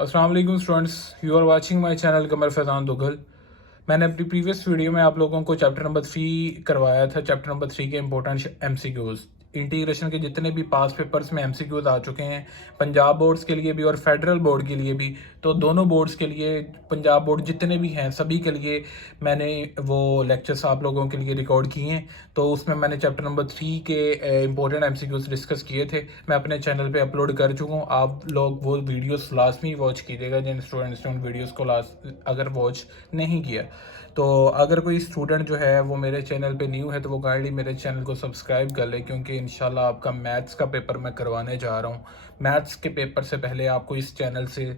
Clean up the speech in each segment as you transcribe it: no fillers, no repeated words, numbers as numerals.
अस्सलाम वालेकुम students, you are watching my channel Qamar Faizan Dugal. मैंने अपनी प्रीवियस वीडियो में आप लोगों को चैप्टर नंबर 3 करवाया था। चैप्टर नंबर 3 के इंपॉर्टेंट एमसीक्यूज़, इंटीग्रेशन के जितने भी पास पेपर्स में एमसीक्यूज़ आ चुके हैं, पंजाब बोर्ड्स के लिए भी और फेडरल बोर्ड के लिए भी। तो दोनों बोर्ड्स के लिए, पंजाब बोर्ड जितने भी हैं सभी के लिए मैंने वो लेक्चर्स आप लोगों के लिए रिकॉर्ड किए हैं। तो उसमें मैंने चैप्टर नंबर 3 के इंपॉर्टेंट एमसीक्यूज़ डिस्कस किए थे। मैं अपने चैनल पे अपलोड कर चुका हूँ। आप लोग वो वीडियोस लाजमी वॉच कीजिएगा जिन स्टूडेंट्स ने उन वीडियोस को अगर वॉच नहीं किया। तो अगर कोई स्टूडेंट जो है वो मेरे चैनल पे न्यू है तो वो काइंडली मेरे चैनल को सब्सक्राइब कर ले, क्योंकि इंशाल्लाह आपका मैथ्स का पेपर मैं करवाने जा रहा हूँ। मैथ्स के पेपर से पहले आपको इस चैनल से,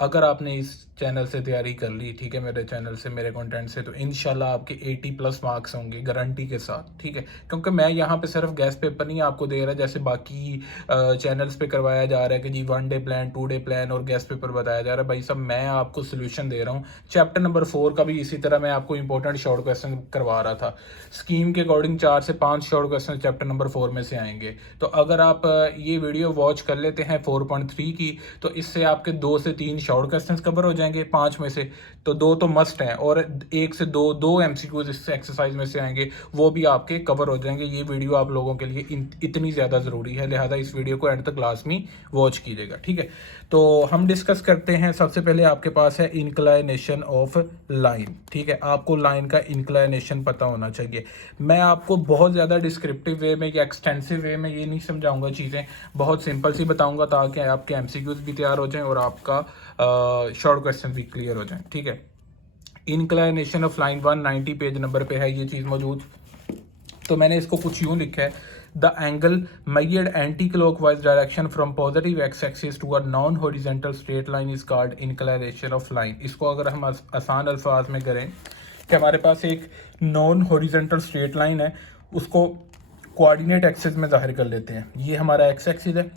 अगर आपने इस चैनल से तैयारी कर ली, ठीक है, मेरे चैनल से, मेरे कंटेंट से, तो इंशाल्लाह आपके 80+ मार्क्स होंगे गारंटी के साथ, ठीक है। क्योंकि मैं यहाँ पे सिर्फ गैस पेपर नहीं आपको दे रहा जैसे बाकी चैनल्स पे करवाया जा रहा है कि जी 1 डे प्लान, 2 डे प्लान और गैस पेपर बताया जा रहा है। भाई साहब, मैं आपको सोल्यूशन दे रहा हूँ। चैप्टर नंबर 4 का भी इसी तरह मैं आपको इंपॉर्टेंट शॉर्ट क्वेश्चन करवा रहा था। स्कीम के अकॉर्डिंग 4 से 5 शॉर्ट क्वेश्चन चैप्टर नंबर 4 में से आएंगे। तो अगर आप ये वीडियो वॉच कर लेते हैं 4.3 की, तो इससे आपके 2 से 3 शॉर्ट क्वेश्चन कवर हो जाएंगे 5 में से। तो 2 तो मस्ट हैं और 1 से 2 एमसीक्यूज इस एक्सरसाइज में से आएंगे, वो भी आपके कवर हो जाएंगे। ये वीडियो आप लोगों के लिए इतनी ज़्यादा ज़रूरी है, लिहाजा इस वीडियो को एंड तक लाजमी वॉच कीजिएगा, ठीक है। तो हम डिस्कस करते हैं। सबसे पहले आपके पास है इंक्लाइनेशन ऑफ लाइन, ठीक है। आपको लाइन का इंक्लाइनेशन पता होना चाहिए। मैं आपको बहुत ज़्यादा डिस्क्रिप्टिव वे में या एक्सटेंसिव वे में ये नहीं समझाऊंगा, चीज़ें बहुत सिंपल सी बताऊंगा ताकि आपके एमसीक्यूज भी तैयार हो जाएं और आपका शॉर्ट क्वेश्चन भी क्लियर हो जाए, ठीक है। Inclination of line 190 page number पे है ये चीज़ मौजूद। तो मैंने इसको कुछ यूँ लिखा है, the angle measured anti clockwise direction from positive x axis to a non horizontal straight line is called inclination of line. इसको अगर हम आसान अल्फाज में करें कि हमारे पास एक नॉन हॉरिजॉन्टल स्ट्रेट लाइन है, उसको कोऑर्डिनेट एक्सिस में जाहिर कर लेते हैं। ये हमारा एक्स एक्सिस है,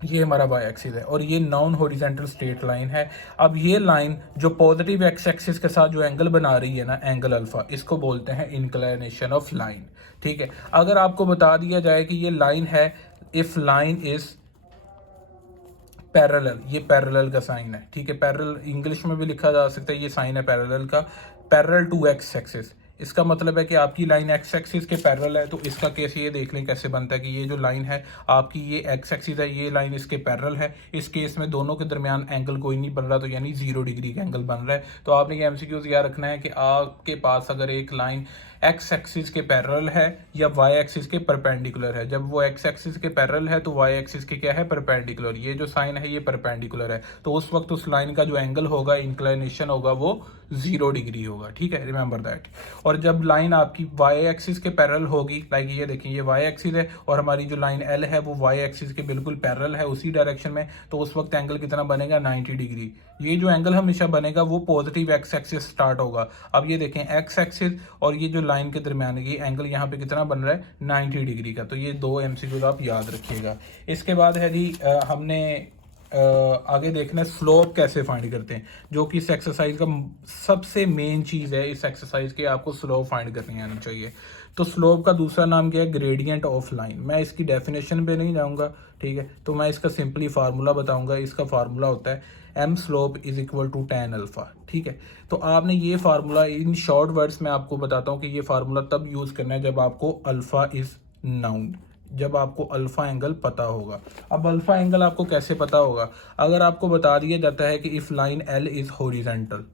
ये हमारा वाई एक्सिस है और ये नॉन हॉरिजॉन्टल स्ट्रेट लाइन है। अब ये लाइन जो पॉजिटिव एक्स एक्सिस के साथ जो एंगल बना रही है ना, एंगल अल्फा, इसको बोलते हैं इंक्लाइनेशन ऑफ लाइन, ठीक है। अगर आपको बता दिया जाए कि ये लाइन है, इफ लाइन इज पैरेलल, ये पैरेलल का साइन है, ठीक है। पैरेलल इंग्लिश में भी लिखा जा सकता है, ये साइन है पैरेलल का, पैरेलल टू एक्स एक्सिस। इसका मतलब है कि आपकी लाइन एक्स एक्सिस के पैरेलल है। तो इसका केस ये देख लें कैसे बनता है कि ये जो लाइन है आपकी, ये एक्स एक्सिस है, ये लाइन इसके पैरेलल है। इस केस में दोनों के दरमियान एंगल कोई नहीं बन रहा, तो यानी 0 डिग्री का एंगल बन रहा है। तो आपने ये एमसीक्यूज याद रखना है कि आपके पास अगर एक लाइन एक्स एक्सिस के पैरेलल है या वाई एक्सिस के परपेंडिकुलर है, जब वो एक्स एक्सिस के पैरेलल है तो वाई एक्सिस के क्या है, परपेंडिकुलर। ये जो साइन है ये परपेंडिकुलर है, तो उस वक्त उस लाइन का जो एंगल होगा, इंक्लाइनेशन होगा, वो 0 डिग्री होगा, ठीक है, रिमेंबर दैट। और जब लाइन आपकी वाई एक्सिस के पैरेलल होगी, लाइक ये देखिए ये वाई एक्सिस है और हमारी जो लाइन एल है वो वाई एक्सिस के बिल्कुल पैरेलल है उसी डायरेक्शन में, तो उस वक्त एंगल कितना बनेगा, 90 डिग्री। ये जो एंगल हमेशा बनेगा वो पॉजिटिव एक्स एक्सिस स्टार्ट होगा। अब ये देखें एक्स एक्सिस और ये जो लाइन के दरमियान ये एंगल यहाँ पे कितना बन रहा है, 90 डिग्री का। तो ये 2 एमसीक्यूज आप याद रखिएगा। इसके बाद है जी हमने आगे देखना है स्लोप कैसे फाइंड करते हैं, जो कि इस एक्सरसाइज का सबसे मेन चीज़ है। इस एक्सरसाइज के आपको स्लोप फाइंड करनी आनी चाहिए। तो स्लोप का दूसरा नाम क्या है, ग्रेडियंट ऑफ लाइन। मैं इसकी डेफिनेशन पे नहीं जाऊंगा, ठीक है, तो मैं इसका सिंपली फार्मूला बताऊंगा। इसका फार्मूला होता है M slope is equal to tan alpha, ठीक है। तो आपने ये फार्मूला इन शॉर्ट वर्ड्स में आपको बताता हूँ कि ये फार्मूला तब यूज़ करना है जब आपको अल्फा इज नाउन, जब आपको अल्फा एंगल पता होगा। अब अल्फा एंगल आपको कैसे पता होगा, अगर आपको बता दिया जाता है कि if line L is horizontal,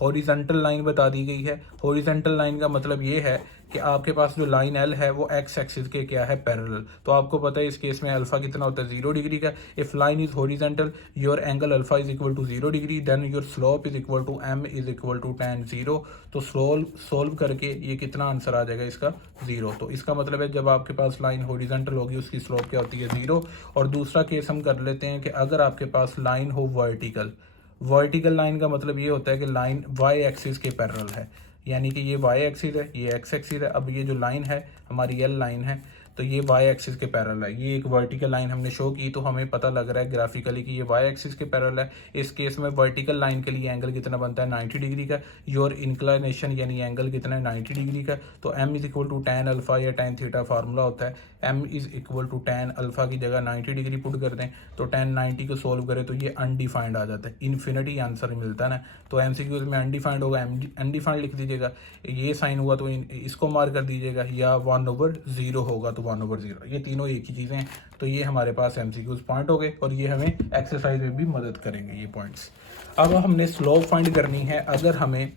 horizontal line बता दी गई है। हॉरिजॉन्टल लाइन का मतलब ये है कि आपके पास जो लाइन एल है वो एक्स एक्सिस के क्या है, पैरेलल। तो आपको पता है इस केस में अल्फा कितना होता है, 0 डिग्री का। If line is horizontal, your angle alpha is equal to 0 degree, then your slope is equal to M is equal to tan 0। तो सोल्व करके ये कितना आंसर आ जाएगा इसका, 0। तो इसका मतलब है जब आपके पास लाइन हॉरिजॉन्टल होगी उसकी स्लोप क्या होती है, 0। और दूसरा केस हम कर लेते हैं कि अगर आपके पास लाइन हो वर्टिकल, वर्टिकल लाइन का मतलब ये होता है कि लाइन वाई एक्सिस के पैरेलल है, यानी कि ये वाई एक्सिस है, ये एक्स एक्सिस है। अब ये जो लाइन है हमारी एल लाइन है, तो ये वाई एक्सिस के पैरेलल है। ये एक वर्टिकल लाइन हमने शो की तो हमें पता लग रहा है ग्राफिकली कि ये वाई एक्सिस के पैरेलल है। इस केस में वर्टिकल लाइन के लिए एंगल कितना बनता है 90 डिग्री का। योर इंक्लिनेशन यानी एंगल कितना है 90 डिग्री का। तो m is equal to tan alpha या tan थीटा फार्मूला होता है। m is equal to tan alpha की जगह 90 डिग्री पुट कर दें तो tan 90 को सोल्व करें तो ये अनडिफाइंड आ जाता है, इन्फिनिटी आंसर मिलता है ना। तो MCQ में अनडिफाइंड होगा, अनडिफाइंड लिख दीजिएगा। ये साइन हुआ तो इसको मार्क कर दीजिएगा, या 1/0 होगा तो 1/0। ये तीनों एक ही चीज़ें हैं। तो ये हमारे पास MCQ पॉइंट हो गए और ये हमें एक्सरसाइज में भी मदद करेंगे ये पॉइंट्स। अब हमने स्लोप फाइंड करनी है। अगर हमें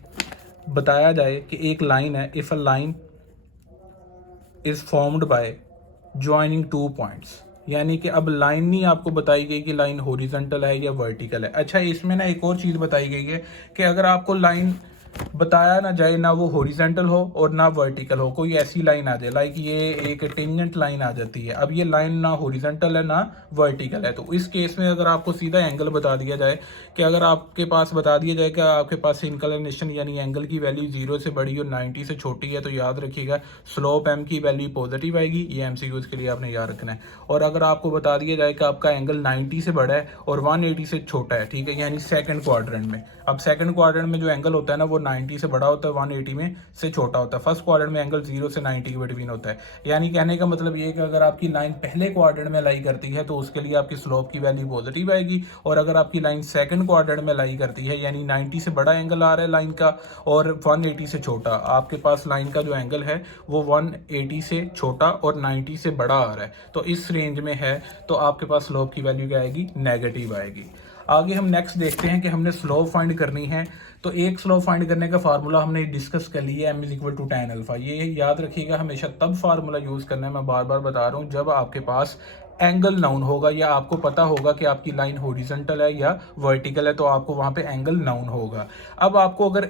बताया जाए कि एक लाइन है, if a line is formed by joining 2 points, यानी कि अब लाइन नहीं आपको बताई गई कि लाइन हॉरिजॉन्टल है या वर्टिकल है। अच्छा, इसमें ना एक और चीज़ बताई गई है कि अगर आपको लाइन बताया ना जाए, ना वो हॉरिजॉन्टल हो और ना वर्टिकल हो, कोई ऐसी लाइन आ जाए लाइक ये एक टेंजेंट लाइन आ जाती है। अब ये लाइन ना हॉरिजॉन्टल है ना वर्टिकल है, तो इस केस में अगर आपको सीधा एंगल बता दिया जाए कि अगर आपके पास बता दिया जाए कि आपके पास इंक्लिनेशन यानी एंगल की वैल्यू 0 से बड़ी और 90 से छोटी है, तो याद रखिएगा स्लोप m की वैल्यू पॉजिटिव आएगी। ये MCQ के लिए आपने याद रखना है। और अगर आपको बता दिया जाए कि आपका एंगल 90 से बड़ा है और 180 से छोटा है, ठीक है, यानी सेकंड क्वाड्रेंट में। अब सेकंड क्वाड्रेंट में जो एंगल होता है ना वो 90 से बड़ा होता है, 180 में से छोटा होता है। फर्स्ट क्वाड्रेंट में एंगल 0 से 90 के बिटवीन होता है। यानी कहने का मतलब ये कि अगर आपकी लाइन पहले क्वाड्रेंट में लाई करती है तो उसके लिए आपकी स्लोप की वैल्यू पॉजिटिव आएगी, और अगर आपकी लाइन सेकंड क्वाड्रेंट में लाई करती है यानी 90 से बड़ा एंगल आ रहा है लाइन का और 180 से छोटा, आपके पास लाइन का जो एंगल है वो 180 से छोटा और 90 से बड़ा आ रहा है, तो इस रेंज में है, तो आपके पास स्लोप की वैल्यू क्या आएगी, नेगेटिव आएगी। आगे हम नेक्स्ट देखते हैं कि हमने स्लोप फाइंड करनी है। तो एक स्लोप फाइंड करने का फार्मूला हमने डिस्कस कर लिया, m is equal to tan alpha. ये याद रखिएगा, हमेशा तब फार्मूला यूज़ करना है, मैं बार बार बता रहा हूँ, जब आपके पास एंगल नाउन होगा या आपको पता होगा कि आपकी लाइन हॉरिजॉन्टल है या वर्टिकल है, तो आपको वहाँ पे एंगल नाउन होगा। अब आपको अगर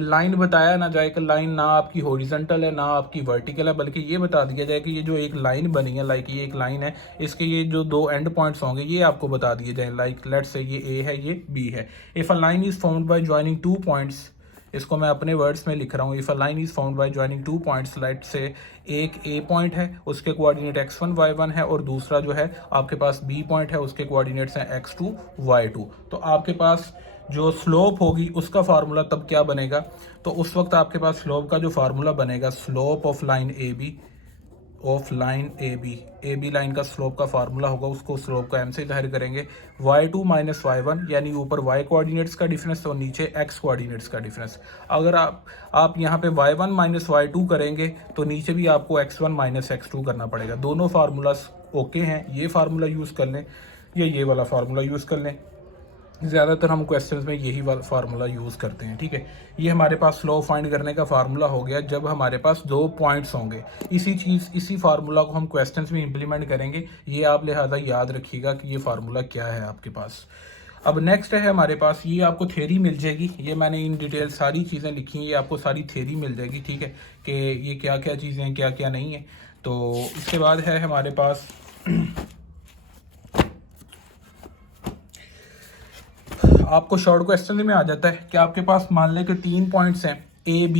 लाइन बताया ना जाए कि लाइन ना आपकी हॉरिजॉन्टल है ना आपकी वर्टिकल है, बल्कि ये बता दिया जाए कि ये जो एक लाइन बनी है, लाइक ये एक लाइन है, इसके ये जो 2 एंड पॉइंट्स होंगे ये आपको बता दिए जाए, लाइक लेट्स से ये A है ये B है। If a line is formed by joining 2 points, इसको मैं अपने वर्ड्स में लिख रहा हूँ। If a line is found by joining 2 points, light से एक A पॉइंट है उसके कोऑर्डिनेट x1 y1 है और दूसरा जो है आपके पास B पॉइंट है उसके कोऑर्डिनेट्स हैं x2 y2, तो आपके पास जो स्लोप होगी उसका फार्मूला तब क्या बनेगा, तो उस वक्त आपके पास स्लोप का जो फार्मूला बनेगा, slope of line A B line का स्लोप का फार्मूला होगा, उसको स्लोप का m से जाहिर करेंगे। y2 माइनस y1 यानी ऊपर y कोऑर्डिनेट्स का डिफरेंस और नीचे x कोऑर्डिनेट्स का डिफरेंस। अगर आप यहाँ पे y1 माइनस y2 करेंगे तो नीचे भी आपको x1 माइनस x2 करना पड़ेगा। दोनों फार्मूलास ओके हैं, ये फार्मूला यूज़ कर लें या ये वाला फार्मूला यूज़ कर लें। ज़्यादातर हम क्वेश्चंस में यही वाला फार्मूला यूज़ करते हैं, ठीक है। ये हमारे पास स्लोप फाइंड करने का फार्मूला हो गया जब हमारे पास 2 पॉइंट्स होंगे। इसी फार्मूला को हम क्वेश्चंस में इंप्लीमेंट करेंगे, ये आप लिहाजा याद रखिएगा कि ये फार्मूला क्या है आपके पास। अब नेक्स्ट है हमारे पास, ये आपको थ्योरी मिल जाएगी, ये मैंने इन डिटेल सारी चीज़ें लिखी हैं, ये आपको सारी थ्योरी मिल जाएगी, ठीक है, कि ये क्या क्या चीज़ें हैं क्या क्या नहीं है। तो इसके बाद है हमारे पास आपको शॉर्ट क्वेश्चन में आ जाता है कि आपके पास मान लें कि 3 पॉइंट्स हैं A B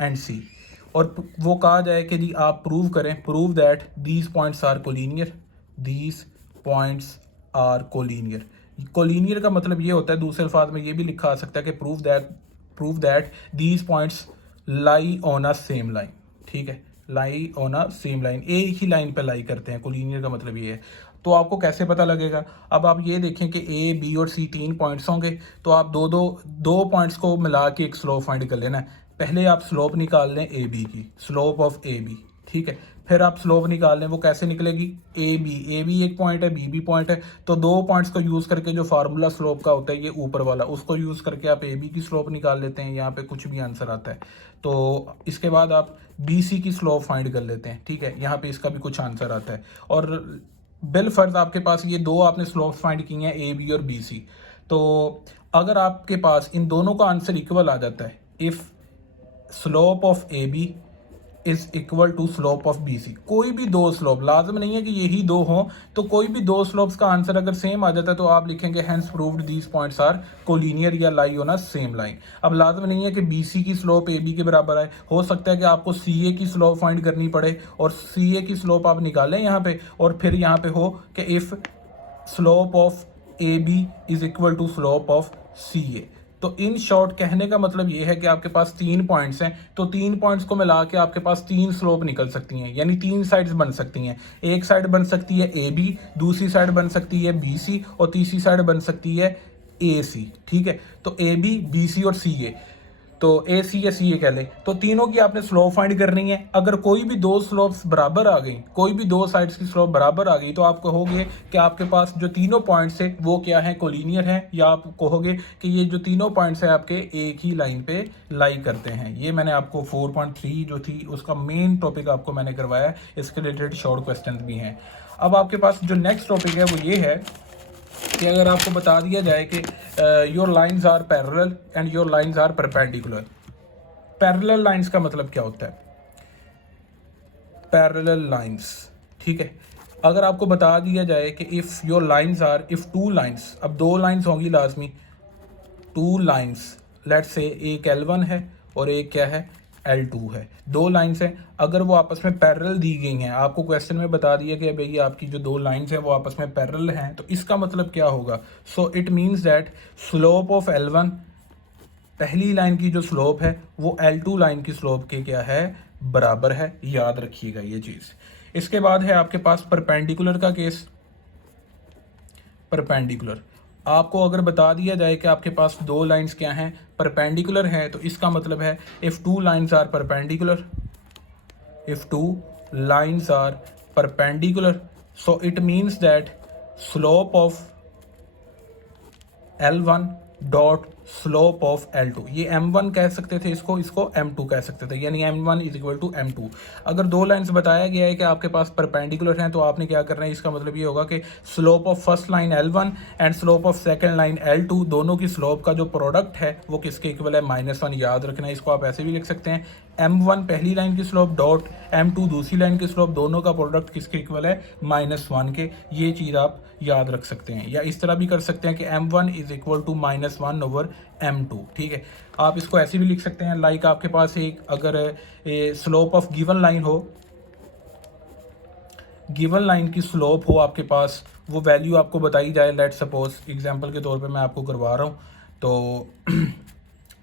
एंड C, और वो कहा जाए कि जी आप prove that these points are collinear. Collinear का मतलब ये होता है, दूसरे अल्फाज में ये भी लिखा आ सकता है कि prove that these points lie on a same line, ठीक है, लाई ऑन अ सेम लाइन, एक ही लाइन पे लाई करते हैं, कोलीनियर का मतलब ये है। तो आपको कैसे पता लगेगा, अब आप ये देखें कि A B और C 3 पॉइंट्स होंगे, तो आप दो पॉइंट्स को मिला के एक स्लोप फाइंड कर लेना है। पहले आप स्लोप निकाल लें A B की, स्लोप ऑफ A B, ठीक है, फिर आप स्लोप निकाल लें, वो कैसे निकलेगी, A B एक पॉइंट है, B पॉइंट है, तो 2 पॉइंट्स को यूज़ करके जो फार्मूला स्लोप का होता है ये ऊपर वाला, उसको यूज़ करके आप A B की स्लोप निकाल लेते हैं, यहाँ पे कुछ भी आंसर आता है। तो इसके बाद आप B C की स्लोप फाइंड कर लेते हैं, ठीक है, यहाँ पे इसका भी कुछ आंसर आता है। और बिल फर्ज आपके पास ये 2 आपने स्लोप फाइंड किए हैं A B और B C, तो अगर आपके पास इन दोनों का आंसर इक्वल आ जाता है, if slope of A B is equal to slope of BC। कोई भी दो स्लोप, लाजम नहीं है कि यही दो हों, तो कोई भी दो स्लोप्स का आंसर अगर सेम आ जाता है तो आप लिखेंगे hence proved these points are collinear या lie on a same line. अब लाजम नहीं है कि BC की स्लोप AB के बराबर आए, हो सकता है कि आपको CA की स्लोप फाइंड करनी पड़े और CA की स्लोप आप निकालें यहाँ पे, और फिर यहाँ पे हो कि if slope of AB is equal to slope of CA। तो इन शॉर्ट कहने का मतलब ये है कि आपके पास 3 पॉइंट्स हैं, तो 3 पॉइंट्स को मिला के आपके पास 3 स्लोप निकल सकती हैं, यानी 3 साइड्स बन सकती हैं। एक साइड बन सकती है AB, दूसरी साइड बन सकती है BC और तीसरी साइड बन सकती है AC। ठीक है, तो AB, BC और CA, तो AC या CA कह लें, तो तीनों की आपने स्लोप फाइंड करनी है। अगर कोई भी दो स्लोप्स बराबर आ गई, कोई भी दो साइड्स की स्लोप बराबर आ गई, तो आप कहोगे कि आपके पास जो तीनों पॉइंट्स है वो क्या है, कोलिनियर है, या आप कहोगे कि ये जो तीनों पॉइंट्स है आपके एक ही लाइन पे लाई करते हैं। ये मैंने आपको 4.3 जो थी उसका मेन टॉपिक आपको मैंने करवाया, इसके रिलेटेड शॉर्ट क्वेश्चन भी हैं। अब आपके पास जो नेक्स्ट टॉपिक है वो ये है कि अगर आपको बता दिया जाए कि your lines are parallel and your lines are perpendicular. Parallel lines का मतलब क्या होता है, पैरेलल लाइंस, ठीक है। अगर आपको बता दिया जाए कि if your lines are, if two lines, अब दो लाइंस होंगी लाजमी, टू लाइंस, लेट्स से एक L1 है और एक क्या है, L2 है, दो लाइंस हैं। अगर वो आपस में पैरेलल दी गई हैं, आपको क्वेश्चन में बता दिया कि भाई आपकी जो दो लाइंस हैं वो आपस में पैरेलल हैं, तो इसका मतलब क्या होगा, सो it means that slope of L1, पहली लाइन की जो स्लोप है वो L2 लाइन की स्लोप के क्या है, बराबर है। याद रखिएगा ये चीज़। इसके बाद है आपके पास परपेंडिकुलर का केस। परपेंडिकुलर, आपको अगर बता दिया जाए कि आपके पास दो लाइंस क्या हैं, परपेंडिकुलर हैं, तो इसका मतलब है if two lines are perpendicular, if two lines are perpendicular, so it means that slope of L1 dot slope of L2, ये M1 कह सकते थे, इसको M2 कह सकते थे, यानी M1 is equal to M2। अगर दो लाइंस बताया गया है कि आपके पास परपेंडिकुलर हैं, तो आपने क्या करना है, इसका मतलब ये होगा कि slope of first line L1 and slope of second line L2, दोनों की स्लोप का जो प्रोडक्ट है वो किसके इक्वल है, -1। याद रखना है, इसको आप ऐसे भी लिख सकते हैं, M1 पहली लाइन की स्लोप डॉट M2 दूसरी लाइन की स्लोप, दोनों का प्रोडक्ट किसके इक्वल है, -1 के। ये चीज़ आप याद रख सकते हैं, या इस तरह भी कर सकते हैं कि M1 is equal to -1 over M2। ठीक है, आप इसको ऐसे भी लिख सकते हैं, लाइक आपके पास एक अगर स्लोप ऑफ गिवन लाइन हो, गिवन लाइन की स्लोप हो आपके पास, वो वैल्यू आपको बताई जाए, लेट सपोज एग्जांपल के तौर पे मैं आपको करवा रहा हूँ, तो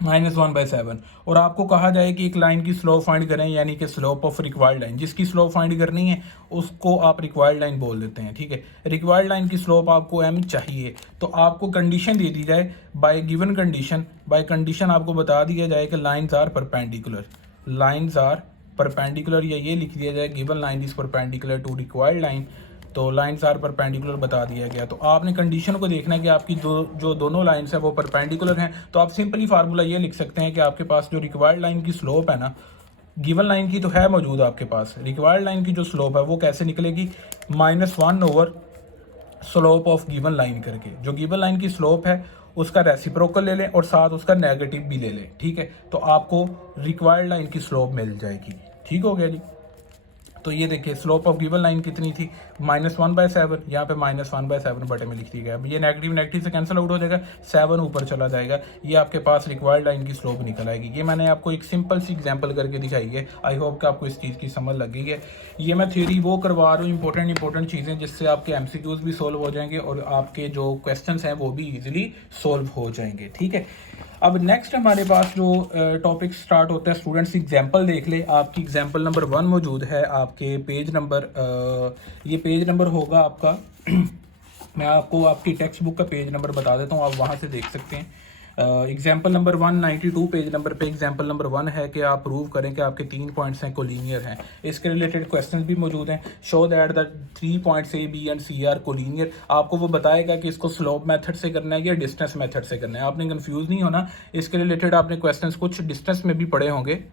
-1/7, और आपको कहा जाए कि एक लाइन की स्लोप फाइंड करें, यानी कि स्लोप ऑफ रिक्वायर्ड लाइन, जिसकी स्लोप फाइंड करनी है उसको आप रिक्वायर्ड लाइन बोल देते हैं। ठीक है, रिक्वायर्ड लाइन की स्लोप आपको M चाहिए, तो आपको कंडीशन दे दी जाए by given condition, by condition आपको बता दिया जाए कि lines are perpendicular, lines are perpendicular, या ये लिख दिया जाए given line is perpendicular to required line, तो लाइंस आर परपेंडिकुलर बता दिया गया। तो आपने कंडीशन को देखना है कि आपकी जो दोनों लाइंस है वो परपेंडिकुलर हैं, तो आप सिंपली फार्मूला ये लिख सकते हैं कि आपके पास जो रिक्वायर्ड लाइन की स्लोप है ना, गिवन लाइन की तो है मौजूद आपके पास, रिक्वायर्ड लाइन की जो स्लोप है वो कैसे निकलेगी, -1 over slope of given line करके, जो गिवन लाइन की स्लोप है उसका रेसिप्रोकल ले लें और साथ उसका नेगेटिव भी ले लें। ठीक है, तो आपको रिक्वायर्ड लाइन की स्लोप मिल जाएगी। ठीक हो गया जी। तो ये देखिए स्लोप ऑफ गिवन लाइन कितनी थी, -1/7, यहाँ पे -1/7 बटे में लिख दिया गया। अब ये नेगेटिव नेगेटिव से कैंसिल आउट हो जाएगा, 7 ऊपर चला जाएगा, ये आपके पास रिक्वायर्ड लाइन की स्लोप निकल आएगी। ये मैंने आपको एक सिंपल सी एग्जांपल करके दिखाई है, आई होप कि आपको इस चीज़ की समझ लग गई है। ये मैं थ्योरी वो करवा रहा हूँ, इंपॉर्टेंट चीज़ें, जिससे आपके MCQs भी सोल्व हो जाएंगे और आपके जो क्वेश्चन हैं वो भी ईजिली सोल्व हो जाएंगे। ठीक है, अब नेक्स्ट हमारे पास जो टॉपिक स्टार्ट होता है, स्टूडेंट्स एग्जांपल देख ले। आपकी एग्जांपल नंबर 1 मौजूद है आपके पेज नंबर, ये पेज नंबर होगा आपका मैं आपको आपकी टेक्स्ट बुक का पेज नंबर बता देता हूँ, आप वहाँ से देख सकते हैं। एग्जाम्पल नंबर 192 पेज नंबर पे एग्जाम्पल नंबर 1 है कि आप प्रूव करें कि आपके 3 पॉइंट्स हैं कोलिनियर हैं। इसके रिलेटेड क्वेश्चंस भी मौजूद हैं। Show that the 3 points A, B and C are collinear. आपको वो बताएगा कि इसको स्लोप मेथड से करना है या डिस्टेंस मेथड से करना है, आपने कंफ्यूज नहीं होना। इसके रिलेटेड आपने क्वेश्चंस कुछ डिस्टेंस में भी पढ़े होंगे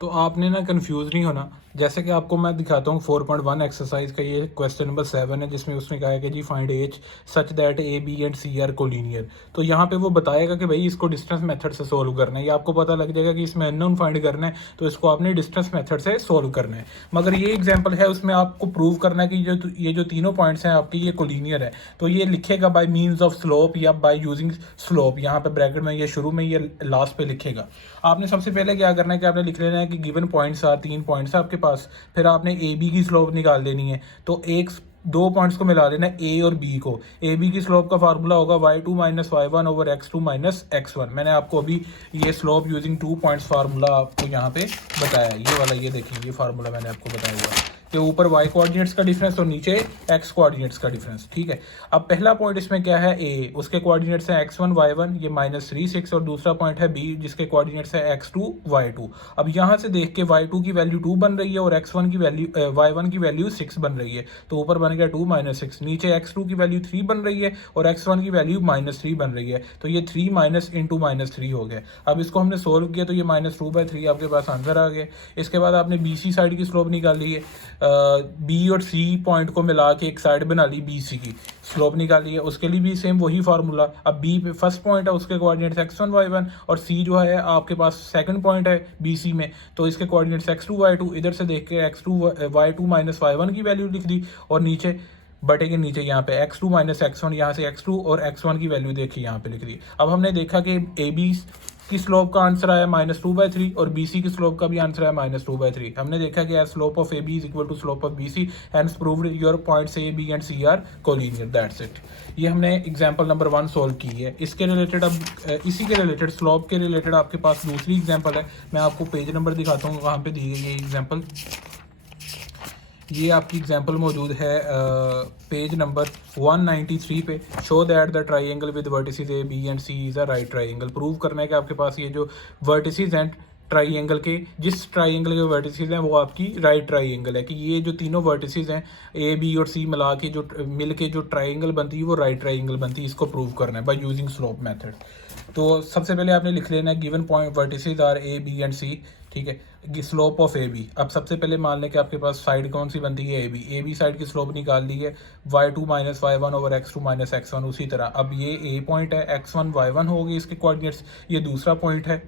तो आपने ना कंफ्यूज नहीं होना। जैसे कि आपको मैं दिखाता हूँ 4.1 एक्सरसाइज का ये क्वेश्चन नंबर 7 है, जिसमें उसने कहा है कि जी find H such that A B and C are collinear. तो यहाँ पे वो बताएगा कि भाई इसको डिस्टेंस मेथड से सोल्व करना है। ये आपको पता लग जाएगा कि इसमें अननोन फाइंड करना है, तो इसको आपने डिस्टेंस मेथड से सोल्व करना है। मगर ये एग्जाम्पल है, उसमें आपको प्रूव करना है कि ये जो तीनों पॉइंट्स हैं आपके ये कोलिनियर है। तो ये लिखेगा बाय मीन्स ऑफ स्लोप या बाय यूजिंग स्लोप, यहाँ पे ब्रैकेट में ये शुरू में ये लास्ट पे लिखेगा। आपने सबसे पहले क्या करना है कि आपने लिख लेना है कि गिवन पॉइंट्स आ 3 पॉइंट्स आपके पास, फिर आपने ए बी की स्लोप निकाल देनी है। तो एक दो पॉइंट्स को मिला लेना है ए और बी को। ए बी की स्लोप का फार्मूला होगा y2 minus Y one over x2 minus x1। मैंने आपको अभी ये स्लोप यूजिंग 2 पॉइंट्स फार्मूला आपको यहाँ पे बताया, ये वाला, ये देखिए ये फार्मूला मैंने आपको बताया हुआ कि ऊपर y कोऑर्डिनेट्स का डिफरेंस और नीचे x कोऑर्डिनेट्स का डिफरेंस। ठीक है, अब पहला पॉइंट इसमें क्या है a, उसके कोऑर्डिनेट्स हैं x1 y1 ये -3 6, और दूसरा पॉइंट है b जिसके कोऑर्डिनेट्स है x2 y2। अब यहाँ से देख के y2 की वैल्यू 2 बन रही है और x1 की वैल्यू y1 की वैल्यू 6 बन रही है। तो ऊपर बन गया 2 - 6, नीचे x2 की वैल्यू 3 बन रही है और x1 की वैल्यू -3 बन रही है। तो ये 3 माइनस इंटू -3 हो गया। अब इसको हमने सोल्व किया तो ये -2/3 आपके पास आंसर आ गया। इसके बाद आपने बी सी साइड की स्लोप निकाली है, बी और सी पॉइंट को मिला के एक साइड बना ली, बी सी की स्लोप निकाली है। उसके लिए भी सेम वही फार्मूला। अब बी पे फर्स्ट पॉइंट है उसके कोऑर्डिनेट्स x1 y1 और सी जो है आपके पास सेकंड पॉइंट है बी सी में, तो इसके कोऑर्डिनेट्स x2 y2। इधर से देख के x2 y2 माइनस y1 की वैल्यू लिख दी और नीचे बटे के नीचे यहाँ पे x2 माइनस x1, यहाँ से x2 और x1 की वैल्यू देखी यहाँ पे लिख दी। अब हमने देखा कि ए बी की स्लोप का आंसर आया -2/3 और BC की स्लोप का भी आंसर आया -2/3। हमने देखा कि slope of AB is equal to slope of BC, hence proved your points A, B and C are collinear, that's it. ये हमने एग्जांपल नंबर 1 सोल्व की है। इसके रिलेटेड अब इसी के रिलेटेड स्लोप के रिलेटेड आपके पास दूसरी एग्जांपल है। मैं आपको पेज नंबर दिखाता हूँ कहाँ पे दी गई ये एग्जांपल। ये आपकी एग्जांपल मौजूद है पेज नंबर 193 पे। Show that the triangle with vertices A B and C is a right triangle. Prove करना है कि आपके पास ये जो वर्टिसेस हैं ट्राइंगल के, जिस ट्राइंगल के वर्टिसेस हैं वो आपकी राइट ट्राइंगल है, कि ये जो तीनों वर्टिसेस हैं ए बी और सी मिला के जो मिल के जो ट्राइंगल बनती है वो राइट ट्राइंगल बनती है। इसको प्रूव करना है बाय यूजिंग स्लोप मेथड। तो सबसे पहले आपने लिख लेना है given point vertices are A B and C. ठीक है, स्लोप ऑफ ए बी। अब सबसे पहले मान लें कि आपके पास साइड कौन सी बनती है ए बी साइड की स्लोप निकाल ली है y2 minus y1 over x2 minus x1। उसी तरह अब ये ए पॉइंट है, x1 y1 हो गई इसके कोऑर्डिनेट्स, ये दूसरा पॉइंट है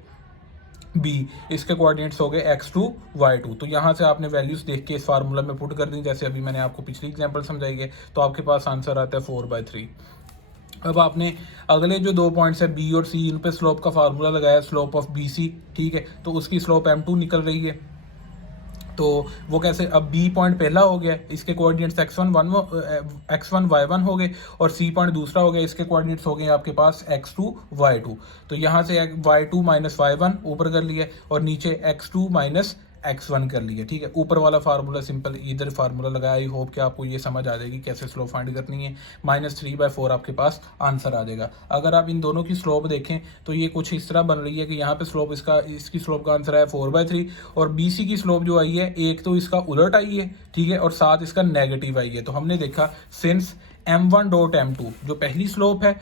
बी, इसके कोऑर्डिनेट्स हो गए x2 y2। तो यहाँ से आपने वैल्यूज देख के इस फार्मूला में पुट कर दी, जैसे अभी मैंने आपको पिछली एग्जांपल समझाई है। तो आपके पास आंसर आता है 4/3। अब आपने अगले जो 2 पॉइंट्स है बी और सी, इन पे स्लोप का फार्मूला लगाया, स्लोप ऑफ बी सी। ठीक है, तो उसकी स्लोप m2 निकल रही है। तो वो कैसे, अब बी पॉइंट पहला हो गया, इसके कोऑर्डिनेट्स x1 y1 हो गए और सी पॉइंट दूसरा हो गया, इसके कोऑर्डिनेट्स हो गए आपके पास x2 y2। तो यहाँ से y2 माइनस y1 ऊपर कर लिया और नीचे x2 माइनस x1 कर लिया। ठीक है, ऊपर वाला फार्मूला सिंपल इधर फार्मूला लगाया। आई होप कि आपको ये समझ आ जाएगी कैसे स्लोप फाइंड करनी है। -3/4 आपके पास आंसर आ जाएगा। अगर आप इन दोनों की स्लोप देखें तो ये कुछ इस तरह बन रही है कि यहाँ पे स्लोप इसकी स्लोप का आंसर आया 4/3 और BC की स्लोप जो आई है एक तो इसका उलट आई है, ठीक है, और साथ इसका नेगेटिव आई है। तो हमने देखा सिंस m1 डॉट m2 जो पहली स्लोप है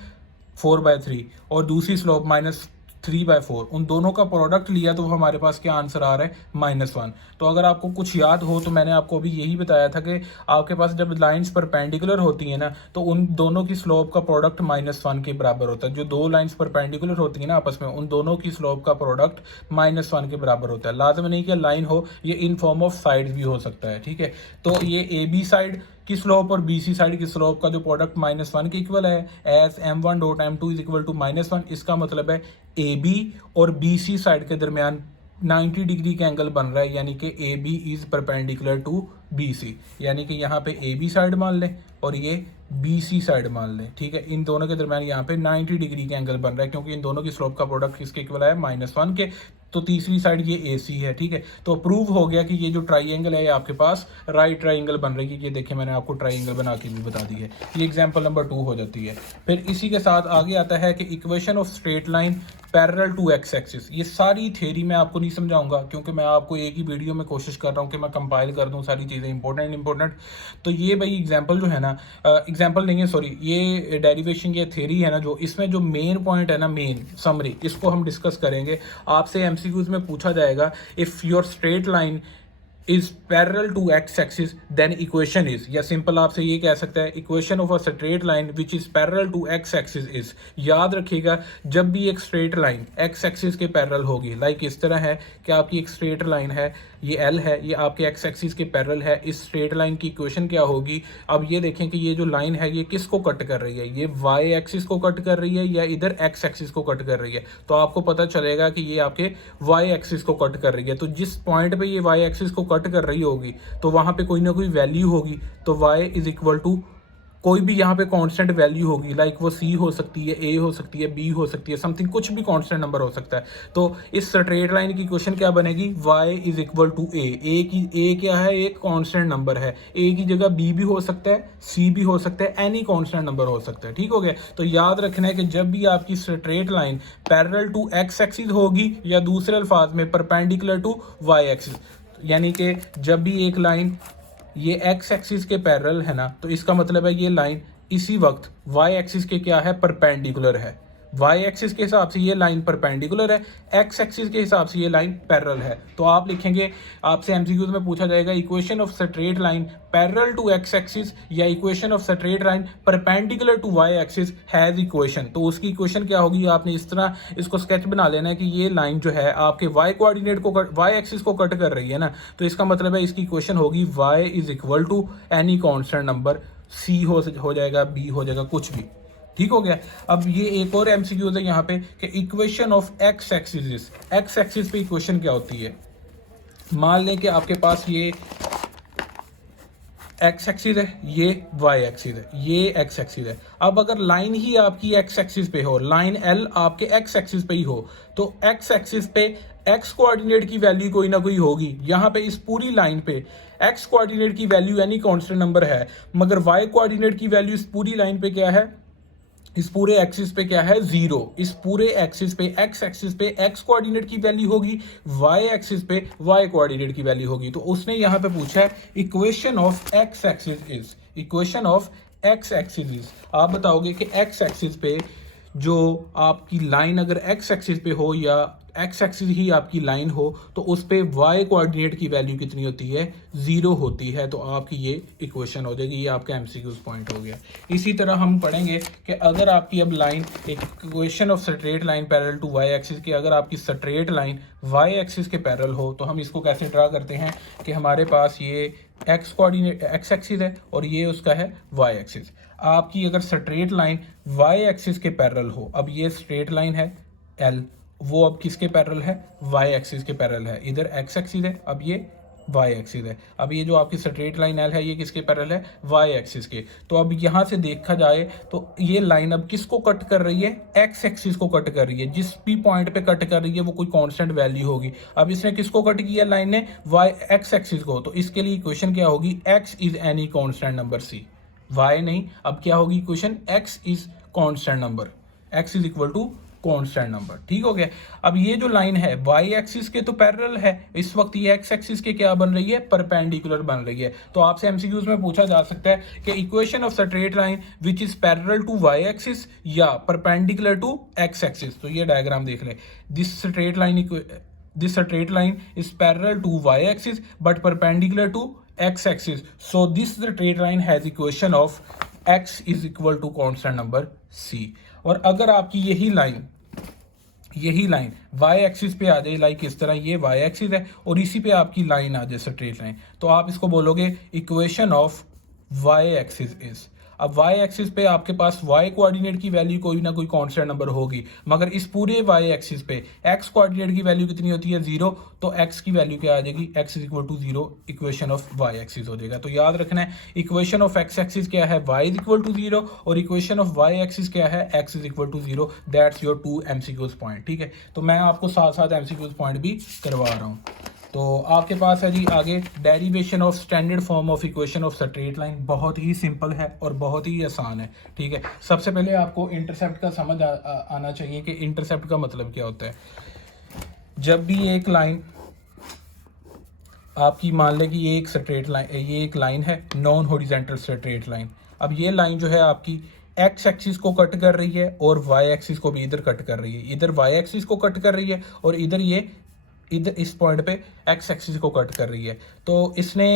4/3 और दूसरी स्लोप -3/4, उन दोनों का प्रोडक्ट लिया तो हमारे पास क्या आंसर आ रहा है -1। तो अगर आपको कुछ याद हो तो मैंने आपको अभी यही बताया था कि आपके पास जब लाइंस परपेंडिकुलर होती हैं ना तो उन दोनों की स्लोप का प्रोडक्ट -1 के बराबर होता है। जो दो लाइंस परपेंडिकुलर होती है ना आपस में, उन दोनों की स्लोप का प्रोडक्ट -1 के बराबर होता है। लाजम नहीं कि लाइन हो, ये इन फॉर्म ऑफ साइड भी हो सकता है। ठीक है, तो ये ए बी साइड की स्लोप और BC साइड की स्लोप का जो प्रोडक्ट -1 के इक्वल है, as m1 dot m2 is equal to -1। इसका मतलब है AB और BC साइड के दरमियान 90 डिग्री का एंगल बन रहा है, यानी कि AB is perpendicular to BC। यानी कि यहाँ पे AB साइड मान लें और ये BC साइड मान लें। ठीक है, इन दोनों के दरमियान यहाँ पे 90 डिग्री का एंगल बन रहा है, क्योंकि इन दोनों की स्लोप का प्रोडक्ट किसके इक्वल है -1 के। तो तीसरी साइड ये AC है। ठीक है, तो प्रूव हो गया कि ये जो ट्राइंगल है ये आपके पास राइट ट्राइंगल बन रही है। ये देखिए मैंने आपको ट्राइंगल बना के भी बता दी है। ये एग्जांपल नंबर 2 हो जाती है। फिर इसी के साथ आगे आता है कि equation of straight line parallel to x axis. ये सारी थ्योरी मैं आपको नहीं समझाऊंगा क्योंकि मैं आपको एक ही वीडियो में कोशिश कर रहा हूँ कि मैं कंपाइल कर दूँ सारी चीज़ें इंपॉर्टेंट। तो ये भाई एग्जांपल जो है ना, एग्जांपल नहीं है सॉरी, ये डेरिवेशन ये थ्योरी है ना, जो इसमें जो मेन पॉइंट है ना, मेन समरी, इसको हम डिस्कस करेंगे। आपसे एमसीक्यूज में पूछा जाएगा if your straight line is parallel to x axis then equation is, या सिंपल आपसे ये कह सकता है equation of a straight line which is parallel to x axis is. याद रखिएगा जब भी एक स्ट्रेट लाइन एक्स एक्सिस के पैरेलल होगी, लाइक इस तरह है कि आपकी एक स्ट्रेट लाइन है, ये एल है, ये आपके एक्स एक्सिस के पैरेलल है, इस स्ट्रेट लाइन की इक्वेशन क्या होगी। अब ये देखें कि ये जो लाइन है ये किसको कट कर रही है, ये वाई एक्सिस को कट कर रही है या इधर एक्स एक्सिस को कट कर रही है। तो आपको पता चलेगा कि ये आपके वाई एक्सिस को कट कर रही है। तो जिस पॉइंट पे ये वाई एक्सिस को कट कर रही होगी तो वहां पे कोई ना कोई वैल्यू होगी, तो y इज इक्वल टू कोई भी यहाँ पे कांस्टेंट वैल्यू होगी, लाइक वो c हो सकती है, a हो सकती है, b हो सकती है, समथिंग कुछ भी कांस्टेंट नंबर हो सकता है। तो इस स्ट्रेट लाइन की इक्वेशन क्या बनेगी, y is equal to a क्या है, एक कांस्टेंट नंबर है, a की जगह b भी हो सकता है, c भी हो सकता है, एनी कांस्टेंट नंबर हो सकता है। ठीक हो गया। तो याद रखना है कि जब भी आपकी straight line parallel to x axis होगी या दूसरे अल्फाज में परपेंडिकुलर टू y एक्सिस, यानी कि जब भी एक लाइन ये x एक्सिस के पैरेलल है ना, तो इसका मतलब है ये लाइन इसी वक्त y एक्सिस के क्या है, परपेंडिकुलर है। y एक्सिस के हिसाब से ये लाइन परपेंडिकुलर है, x एक्सिस के हिसाब से ये लाइन पैरेलल है। तो आप लिखेंगे, आपसे एमसीक्यूज में पूछा जाएगा equation of straight line parallel to x axis या equation of straight line perpendicular to y axis has equation. तो उसकी इक्वेशन क्या होगी, आपने इस तरह इसको स्केच बना लेना है कि ये लाइन जो है आपके y कोऑर्डिनेट को y एक्सिस को कट कर रही है ना, तो इसका मतलब है इसकी इक्वेशन होगी y is equal to any constant number, c हो जाएगा, b हो जाएगा, कुछ भी। ठीक हो गया। अब ये एक और एमसीक्यूज है यहाँ पे कि equation of x axis, x axis पे इक्वेशन क्या होती है। मान लें कि आपके पास ये एक्स एक्सिस है, ये वाई एक्सिस है, ये एक्स एक्सिस है। अब अगर लाइन ही आपकी एक्स एक्सिस पे हो, लाइन एल आपके एक्स एक्सिस पे ही हो, तो एक्स एक्सिस पे एक्स कोऑर्डिनेट की वैल्यू कोई ना कोई होगी। यहाँ पे इस पूरी लाइन पे एक्स कोऑर्डिनेट की वैल्यू यानी कांस्टेंट नंबर है, मगर वाई कोऑर्डिनेट की वैल्यू इस पूरी लाइन पे क्या है, इस पूरे एक्सिस पे क्या है, जीरो। इस पूरे एक्सिस पे एक्स एक्सिस पे एक्स कोऑर्डिनेट की वैल्यू होगी, वाई एक्सिस पे वाई कोऑर्डिनेट की वैल्यू होगी। तो उसने यहाँ पे पूछा है equation of x axis is, equation of x axis is. आप बताओगे कि एक्स एक्सिस पे जो आपकी लाइन अगर एक्स एक्सिस पे हो या एक्स एक्सिस ही आपकी लाइन हो, तो उस पे वाई कोऑर्डिनेट की वैल्यू कितनी होती है, जीरो होती है। तो आपकी ये इक्वेशन हो जाएगी, ये आपका एमसीक्यूज पॉइंट हो गया। इसी तरह हम पढ़ेंगे कि अगर आपकी अब लाइन एक equation of straight line parallel to y axis की, अगर आपकी स्ट्रेट लाइन वाई एक्सिस के पैरेलल हो तो हम इसको कैसे ड्रा करते हैं कि हमारे पास ये एक्स कोऑर्डिनेट एक्स एक्सिस है और ये उसका है वाई एक्सिस। आपकी अगर स्ट्रेट लाइन वाई एक्सिस के पैरेलल हो, अब ये स्ट्रेट लाइन है एल, वो अब किसके पैरेलल है, वाई एक्सिस के पैरेलल है। इधर एक्स एक्सिस है, अब ये वाई एक्सिस है। अब ये जो आपकी स्ट्रेट लाइन एल है ये किसके पैरेलल है, वाई एक्सिस के। तो अब यहाँ से देखा जाए तो ये लाइन अब किसको कट कर रही है, एक्स एक्सिस को कट कर रही है। जिस भी पॉइंट पे कट कर रही है वो कोई कांस्टेंट वैल्यू होगी। अब इसने किसको कट किया, लाइन ने वाई एक्स एक्सिस को। तो इसके लिए इक्वेशन क्या होगी, x is any constant number c, y नहीं। अब क्या होगी equation, x is constant number, x is equal to constant number. ठीक हो गया। अब ये जो लाइन है वाई एक्सिस के तो पैरेलल है, इस वक्त ये एक्स एक्सिस के क्या बन रही है, परपेंडिकुलर बन रही है। तो आपसे एमसीक्यूज में पूछा जा सकता है कि equation of straight line which is parallel to y axis या परपेंडिकुलर टू एक्स एक्सिस। तो ये डायग्राम देख ले, this straight line is parallel to y axis but perpendicular to x axis. So this straight line has equation of x is equal to constant number c। और अगर आपकी यही line y axis पे आ जाए, like इस तरह ये y axis है और इसी पे आपकी लाइन आ जाए स्ट्रेट लाइन, तो आप इसको बोलोगे equation of y axis is. अब y एक्सिस पे आपके पास y कोऑर्डिनेट की वैल्यू कोई ना कोई कांस्टेंट नंबर होगी, मगर इस पूरे y एक्सिस पे x कोऑर्डिनेट की वैल्यू कितनी होती है, जीरो। तो x की वैल्यू क्या आ जाएगी, x is equal to zero, equation of y axis हो जाएगा। तो याद रखना है इक्वेशन ऑफ x एक्सिस क्या है, y is equal to zero, और इक्वेशन ऑफ y एक्सिस क्या है, x is equal to zero. That's your 2 MCQs point. ठीक है, तो मैं आपको साथ साथ MCQs पॉइंट भी करवा रहा हूँ। तो आपके पास है जी आगे derivation of standard form of equation of straight line. बहुत ही सिंपल है और बहुत ही आसान है। ठीक है, सबसे पहले आपको इंटरसेप्ट का समझ आना चाहिए कि इंटरसेप्ट का मतलब क्या होता है। जब भी एक लाइन आपकी, मान लें कि ये एक स्ट्रेट लाइन, ये एक लाइन है नॉन हॉरिजॉन्टल स्ट्रेट लाइन। अब ये लाइन जो है आपकी एक्स एक्सिस को कट कर रही है और वाई एक्सिस को भी इधर कट कर रही है। इधर वाई एक्सिस को कट कर रही है और इधर ये इधर इस पॉइंट पे एक्स एक्सिस को कट कर रही है। तो इसने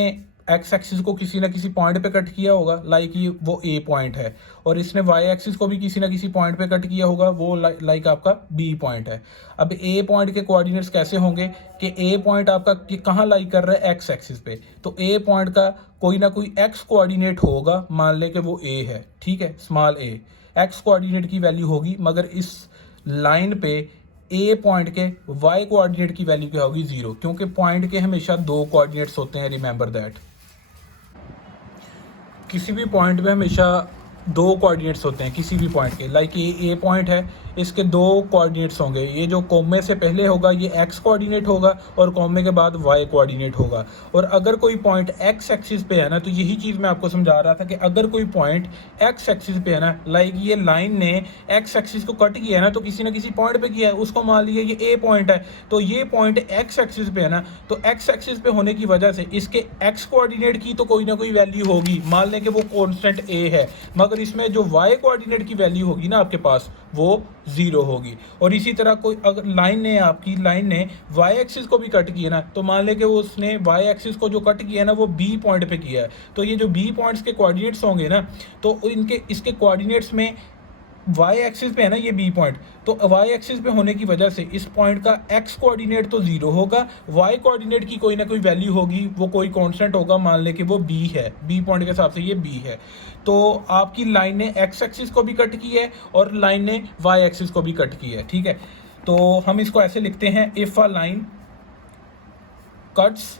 एक्स एक्सिस को किसी ना किसी पॉइंट पे कट किया होगा, लाइक ये वो ए पॉइंट है, और इसने वाई एक्सिस को भी किसी ना किसी पॉइंट पे कट किया होगा, वो लाइक आपका बी पॉइंट है। अब ए पॉइंट के कोऑर्डिनेट्स कैसे होंगे कि ए पॉइंट आपका कहाँ लाई कर रहा है, एक्स एक्सिस पे, तो ए पॉइंट का कोई ना कोई एक्स कोऑर्डिनेट होगा, मान ले कि वो ए है, ठीक है, स्मॉल ए एक्स कोऑर्डिनेट की वैल्यू होगी, मगर इस लाइन पे ए पॉइंट के वाई कोऑर्डिनेट की वैल्यू क्या होगी, 0, क्योंकि पॉइंट के हमेशा 2 कोऑर्डिनेट्स होते हैं, रिमेंबर दैट। किसी भी पॉइंट में हमेशा 2 कोऑर्डिनेट्स होते हैं, किसी भी पॉइंट के, लाइक ये ए पॉइंट है, इसके 2 कोऑर्डिनेट्स होंगे, ये जो कॉमे से पहले होगा ये एक्स कोऑर्डिनेट होगा और कॉमे के बाद वाई कोऑर्डिनेट होगा। और अगर कोई पॉइंट एक्स एक्सिस पे है ना, तो यही चीज़ मैं आपको समझा रहा था कि अगर कोई पॉइंट एक्स एक्सिस पे है ना, लाइक ये लाइन ने एक्स एक्सिस को कट किया है ना, तो किसी ना किसी पॉइंट पे किया है, उसको मान लिया ये ए पॉइंट है, तो ये पॉइंट एक्स एक्सिस पे है ना, तो एक्स एक्सिस पे होने की वजह से इसके एक्स कोऑर्डिनेट की तो कोई ना कोई वैल्यू होगी, मान लें कि वो कॉन्स्टेंट ए है, मगर इसमें जो वाई कोऑर्डिनेट की वैल्यू होगी ना आपके पास, वो 0 होगी। और इसी तरह कोई अगर लाइन ने वाई एक्सिस को भी कट किया ना, तो मान ले कि वो उसने वाई एक्सिस को जो कट किया ना, वो बी पॉइंट पे किया है, तो ये जो बी पॉइंट्स के कोऑर्डिनेट्स होंगे ना, तो इसके कोऑर्डिनेट्स में वाई एक्सिस पे है ना ये बी पॉइंट, तो वाई एक्सिस पे होने की वजह से इस पॉइंट का एक्स कोऑर्डिनेट तो 0 होगा, वाई कोऑर्डिनेट की कोई ना कोई वैल्यू होगी, वो कोई कांस्टेंट होगा, मान ले कि वो बी है, बी पॉइंट के हिसाब से ये बी है। तो आपकी लाइन ने एक्स एक्सिस को भी कट की है और लाइन ने वाई एक्सिस को भी कट की है, ठीक है। तो हम इसको ऐसे लिखते हैं, if a line cuts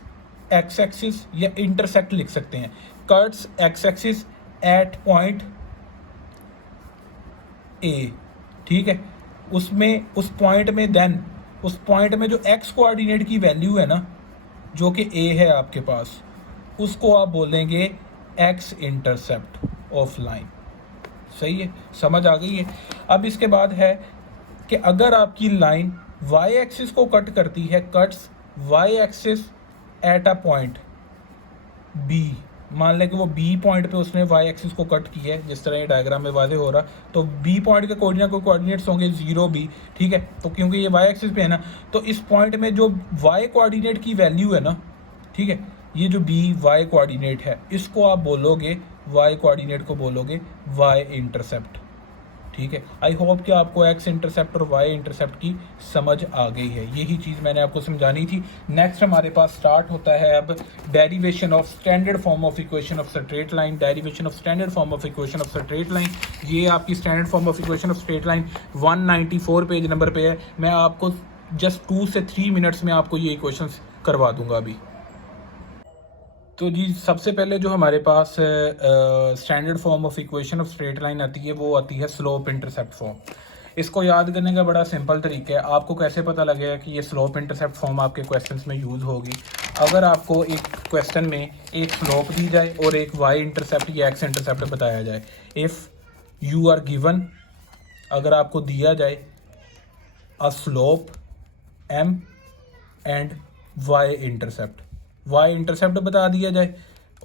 x axis, या इंटरसेक्ट लिख सकते हैं, cuts x axis at point A, ठीक है, उसमें उस पॉइंट में देन उस पॉइंट में जो एक्स कोऑर्डिनेट की वैल्यू है ना, जो कि ए है आपके पास, उसको आप बोलेंगे एक्स इंटरसेप्ट ऑफ लाइन। सही है, समझ आ गई है। अब इसके बाद है कि अगर आपकी लाइन वाई एक्सिस को कट करती है, cuts y axis at a point B, मान लें कि वो बी पॉइंट पे उसने वाई एक्सिस को कट किया है, जिस तरह ये डायग्राम में वाजे हो रहा, तो बी पॉइंट के कोऑर्डिनेट्स होंगे 0 बी, ठीक है, तो क्योंकि ये वाई एक्सिस पे है ना, तो इस पॉइंट में जो वाई कोऑर्डिनेट की वैल्यू है ना, ठीक है, ये जो बी वाई कोऑर्डिनेट है, इसको आप बोलोगे, वाई कोऑर्डिनेट को बोलोगे वाई इंटरसेप्ट, ठीक है। आई होप कि आपको एक्स इंटरसेप्ट और वाई इंटरसेप्ट की समझ आ गई है, यही चीज़ मैंने आपको समझानी थी। नेक्स्ट हमारे पास स्टार्ट होता है अब derivation of standard form of equation of straight line, derivation of standard form of equation of straight line. ये आपकी standard form of equation of straight line 194 page number पे है। मैं आपको जस्ट 2 से 3 मिनट्स में आपको ये इक्वेशंस करवा दूंगा अभी। तो जी सबसे पहले जो हमारे पास standard form of equation of straight line आती है, वो आती है स्लोप इंटरसेप्ट फॉर्म। इसको याद करने का बड़ा सिंपल तरीका है। आपको कैसे पता लगेगा कि ये स्लोप इंटरसेप्ट फॉर्म आपके क्वेश्चंस में यूज़ होगी? अगर आपको एक क्वेश्चन में एक स्लोप दी जाए और एक वाई इंटरसेप्ट या एक्स इंटरसेप्ट बताया जाए, इफ़ यू आर गिवन, अगर आपको दिया जाए a slope m and y intercept, y intercept बता दिया जाए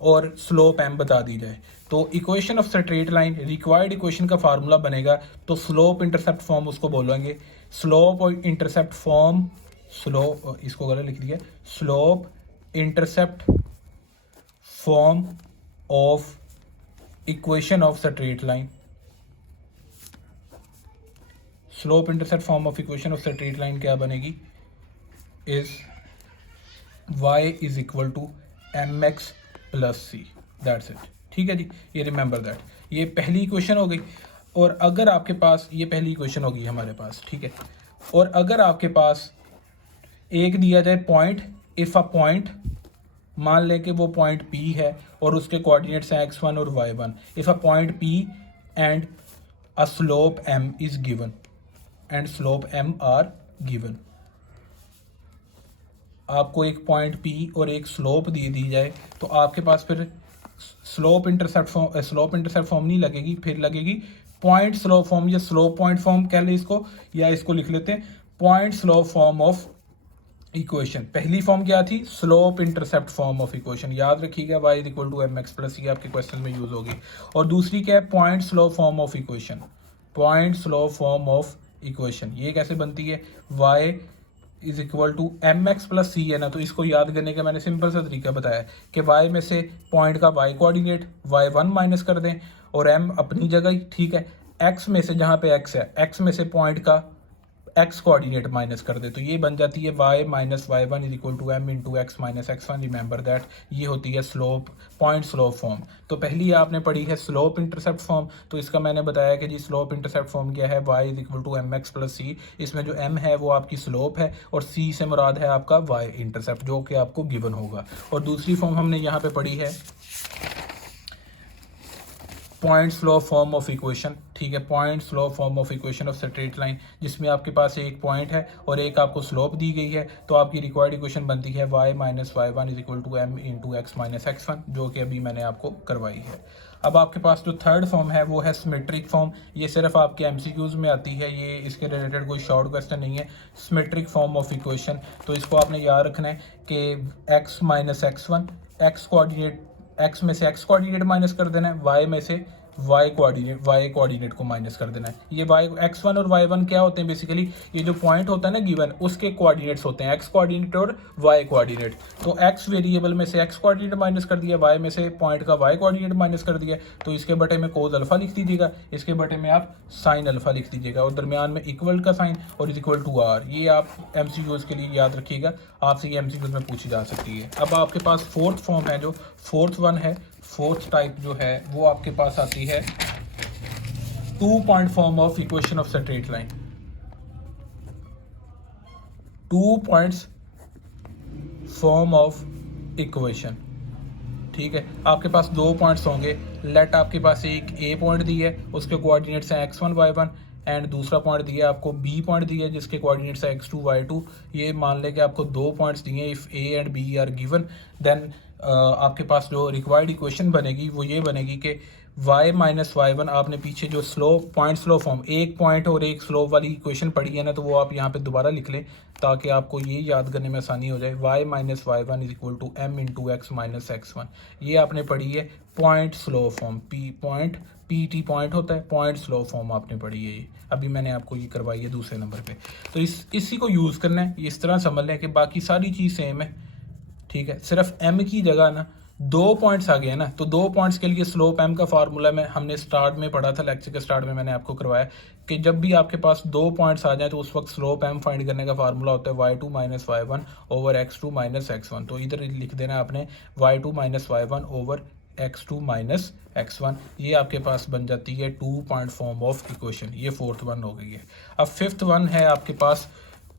और स्लोप एम बता दी जाए, तो equation of straight line required equation का फार्मूला बनेगा। तो स्लोप इंटरसेप्ट फॉर्म उसको बोलेंगे, स्लोप और इंटरसेप्ट फॉर्म, स्लोप, इसको गलत लिख दिया, slope intercept form of equation of straight line, slope intercept form of equation of straight line क्या बनेगी? Is y is equal to M x plus c, that's it. ठीक है जी, ये रिमेंबर दैट, ये पहली इक्वेशन हो गई। और अगर आपके पास, ये पहली इक्वेशन होगी हमारे पास, ठीक है। और अगर आपके पास एक दिया जाए पॉइंट, इफ़ अ पॉइंट, मान लें कि वो पॉइंट P है और उसके कोऑर्डिनेट्स हैं x1 और y1, if a point P and a slope m is given and slope m are given, आपको एक पॉइंट P और एक स्लोप दी जाए, तो आपके पास फिर स्लोप इंटरसेप्ट फॉर्म नहीं लगेगी, फिर लगेगी पॉइंट स्लोप फॉर्म या स्लोप पॉइंट फॉर्म कह लें इसको, या इसको लिख लेते हैं point slope form of equation. पहली फॉर्म क्या थी? Slope intercept form of equation, याद रखिएगा, y is equal to M x plus C आपके क्वेश्चन में यूज होगी। और दूसरी क्या है? Point slope form of equation, point slope form of equation, ये कैसे बनती है? y is equal to M x plus सी है ना, तो इसको याद करने का मैंने सिंपल सा तरीका बताया कि वाई में से पॉइंट का वाई कोऑर्डिनेट y1 माइनस कर दें और m अपनी जगह ही, ठीक है। x में से, जहाँ पे x है, x में से पॉइंट का x कोऑर्डिनेट माइनस कर दे, तो ये बन जाती है y minus Y one is equal to m into x minus x one. Remember that ये होती है स्लोप, पॉइंट स्लोप फॉर्म। तो पहली आपने पढ़ी है स्लोप इंटरसेप्ट फॉर्म, तो इसका मैंने बताया कि जी स्लोप इंटरसेप्ट फॉर्म क्या है, y is equal to M x plus C. इसमें जो m है वो आपकी स्लोप है और c से मुराद है आपका y इंटरसेप्ट, जो कि आपको गिवन होगा। और दूसरी फॉर्म हमने यहाँ पे पढ़ी है point slope form of equation, ठीक है। Point slope form of equation of straight line, जिसमें आपके पास एक पॉइंट है और एक आपको स्लोप दी गई है, तो आपकी रिक्वायर्ड इक्वेशन बनती है y minus Y one is equal to m into x minus x one, जो कि अभी मैंने आपको करवाई है। अब आपके पास जो थर्ड फॉर्म है वो है सिमेट्रिक फॉर्म। ये सिर्फ आपके एमसीक्यूज में आती है, ये इसके रिलेटेड कोई शॉर्ट क्वेश्चन नहीं है। सिमेट्रिक फॉर्म ऑफ इक्वेशन, तो इसको आपने याद रखना है कि x minus x one, x coordinate, x में से x कोऑर्डिनेट माइनस कर देना है, y में से y कोऑर्डिनेट को माइनस कर देना है। ये x1 और y1 क्या होते हैं बेसिकली, ये जो पॉइंट होता है ना गिवन, उसके कोऑर्डिनेट्स होते हैं, x कोऑर्डिनेट और y कोऑर्डिनेट। तो x वेरिएबल में से x कोऑर्डिनेट माइनस कर दिया, y में से पॉइंट का y कोऑर्डिनेट माइनस कर दिया, तो इसके बटे में कोस अल्फा लिख दीजिएगा, इसके बटे में आप साइन अल्फा लिख दीजिएगा और दरमियान में इक्वल का साइन और इज इक्वल टू r। ये आप एमसीक्यूज के लिए याद रखिएगा, आपसे ये एमसीक्यूज में पूछी जा सकती है। अब आपके पास फोर्थ फॉर्म है, जो फोर्थ वन है, फोर्थ टाइप जो है वो आपके पास आती है 2 point form of equation of straight line. 2 points form of equation, ठीक है। आपके पास 2 पॉइंट्स होंगे, लेट आपके पास एक ए पॉइंट दी है, उसके कोऑर्डिनेट्स हैं x1 y1, एंड दूसरा पॉइंट दिया आपको बी पॉइंट दिया है जिसके कोऑर्डिनेट्स है x2 y2। ये मान लें कि आपको 2 पॉइंट्स दिए, if a and b are given, then आपके पास जो रिक्वायर्ड इक्वेशन बनेगी वो ये बनेगी कि y माइनस वाई वन, आपने पीछे जो स्लोप, पॉइंट स्लोप फॉर्म, एक पॉइंट और एक स्लोप वाली इक्वेशन पढ़ी है ना, तो वो आप यहाँ पे दोबारा लिख लें ताकि आपको ये याद करने में आसानी हो जाए। y minus Y one is equal to m into x minus x one, ये आपने पढ़ी है point slope form. P point होता है, पॉइंट स्लोप फॉर्म आपने पढ़ी है, ये अभी मैंने आपको ये करवाई है दूसरे नंबर पे। तो इसी को यूज़ करना है, इस तरह समझ लें कि बाकी सारी चीज़ सेम है, ठीक है। सिर्फ m की जगह ना 2 पॉइंट्स आ गए ना, तो 2 पॉइंट्स के लिए स्लोप m का फार्मूला में हमने स्टार्ट में पढ़ा था, लेक्चर के स्टार्ट में मैंने आपको करवाया कि जब भी आपके पास 2 पॉइंट्स आ जाए तो उस वक्त स्लोप m फाइंड करने का फार्मूला होता है y2 minus Y one over x2 minus x1। तो इधर लिख देना आपने y2 minus Y one over x2 minus x1। ये आपके पास बन जाती है 2 पॉइंट फॉर्म ऑफ इक्वेशन। ये फोर्थ वन हो गई है। अब फिफ्थ वन है आपके पास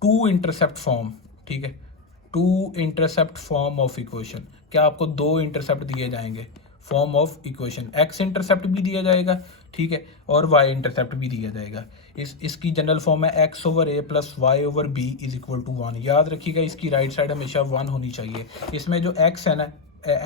2 इंटरसेप्ट फॉर्म, ठीक है। 2 इंटरसेप्ट फॉर्म ऑफ इक्वेशन, क्या आपको 2 इंटरसेप्ट दिए जाएंगे form of equation, x intercept भी दिया जाएगा, ठीक है, और y इंटरसेप्ट भी दिया जाएगा। इसकी जनरल फॉर्म है x over a plus y over b is equal to 1। याद रखिएगा इसकी राइट साइड हमेशा 1 होनी चाहिए। इसमें जो x है ना,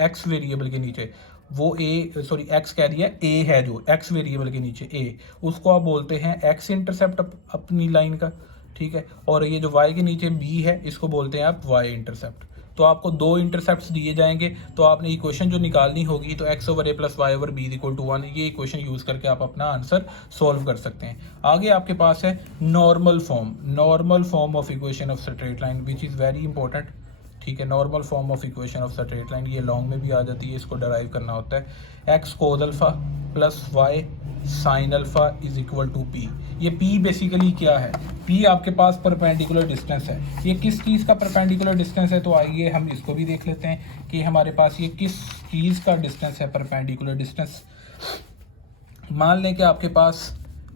x वेरिएबल के नीचे वो x कह दिया a है, जो x वेरिएबल के नीचे a, उसको आप बोलते हैं x इंटरसेप्ट अपनी लाइन का, ठीक है। और ये जो y के नीचे b है, इसको बोलते हैं आप y इंटरसेप्ट। तो आपको 2 इंटरसेप्ट्स दिए जाएंगे, तो आपने इक्वेशन जो निकालनी होगी तो x over a plus y over b equal to 1, ये इक्वेशन यूज़ करके आप अपना आंसर सॉल्व कर सकते हैं। आगे आपके पास है normal form of equation of straight line which is very important, ठीक है। Normal form of equation of straight line, ये लॉन्ग में भी आ जाती है, इसको डराइव करना होता है x cos alpha plus y sine alpha is equal to p। ये p बेसिकली क्या है, p आपके पास परपेंडिकुलर डिस्टेंस है। ये किस चीज़ का परपेंडिकुलर डिस्टेंस है, तो आइए हम इसको भी देख लेते हैं कि हमारे पास ये किस चीज़ का डिस्टेंस है, परपेंडिकुलर डिस्टेंस। मान लें कि आपके पास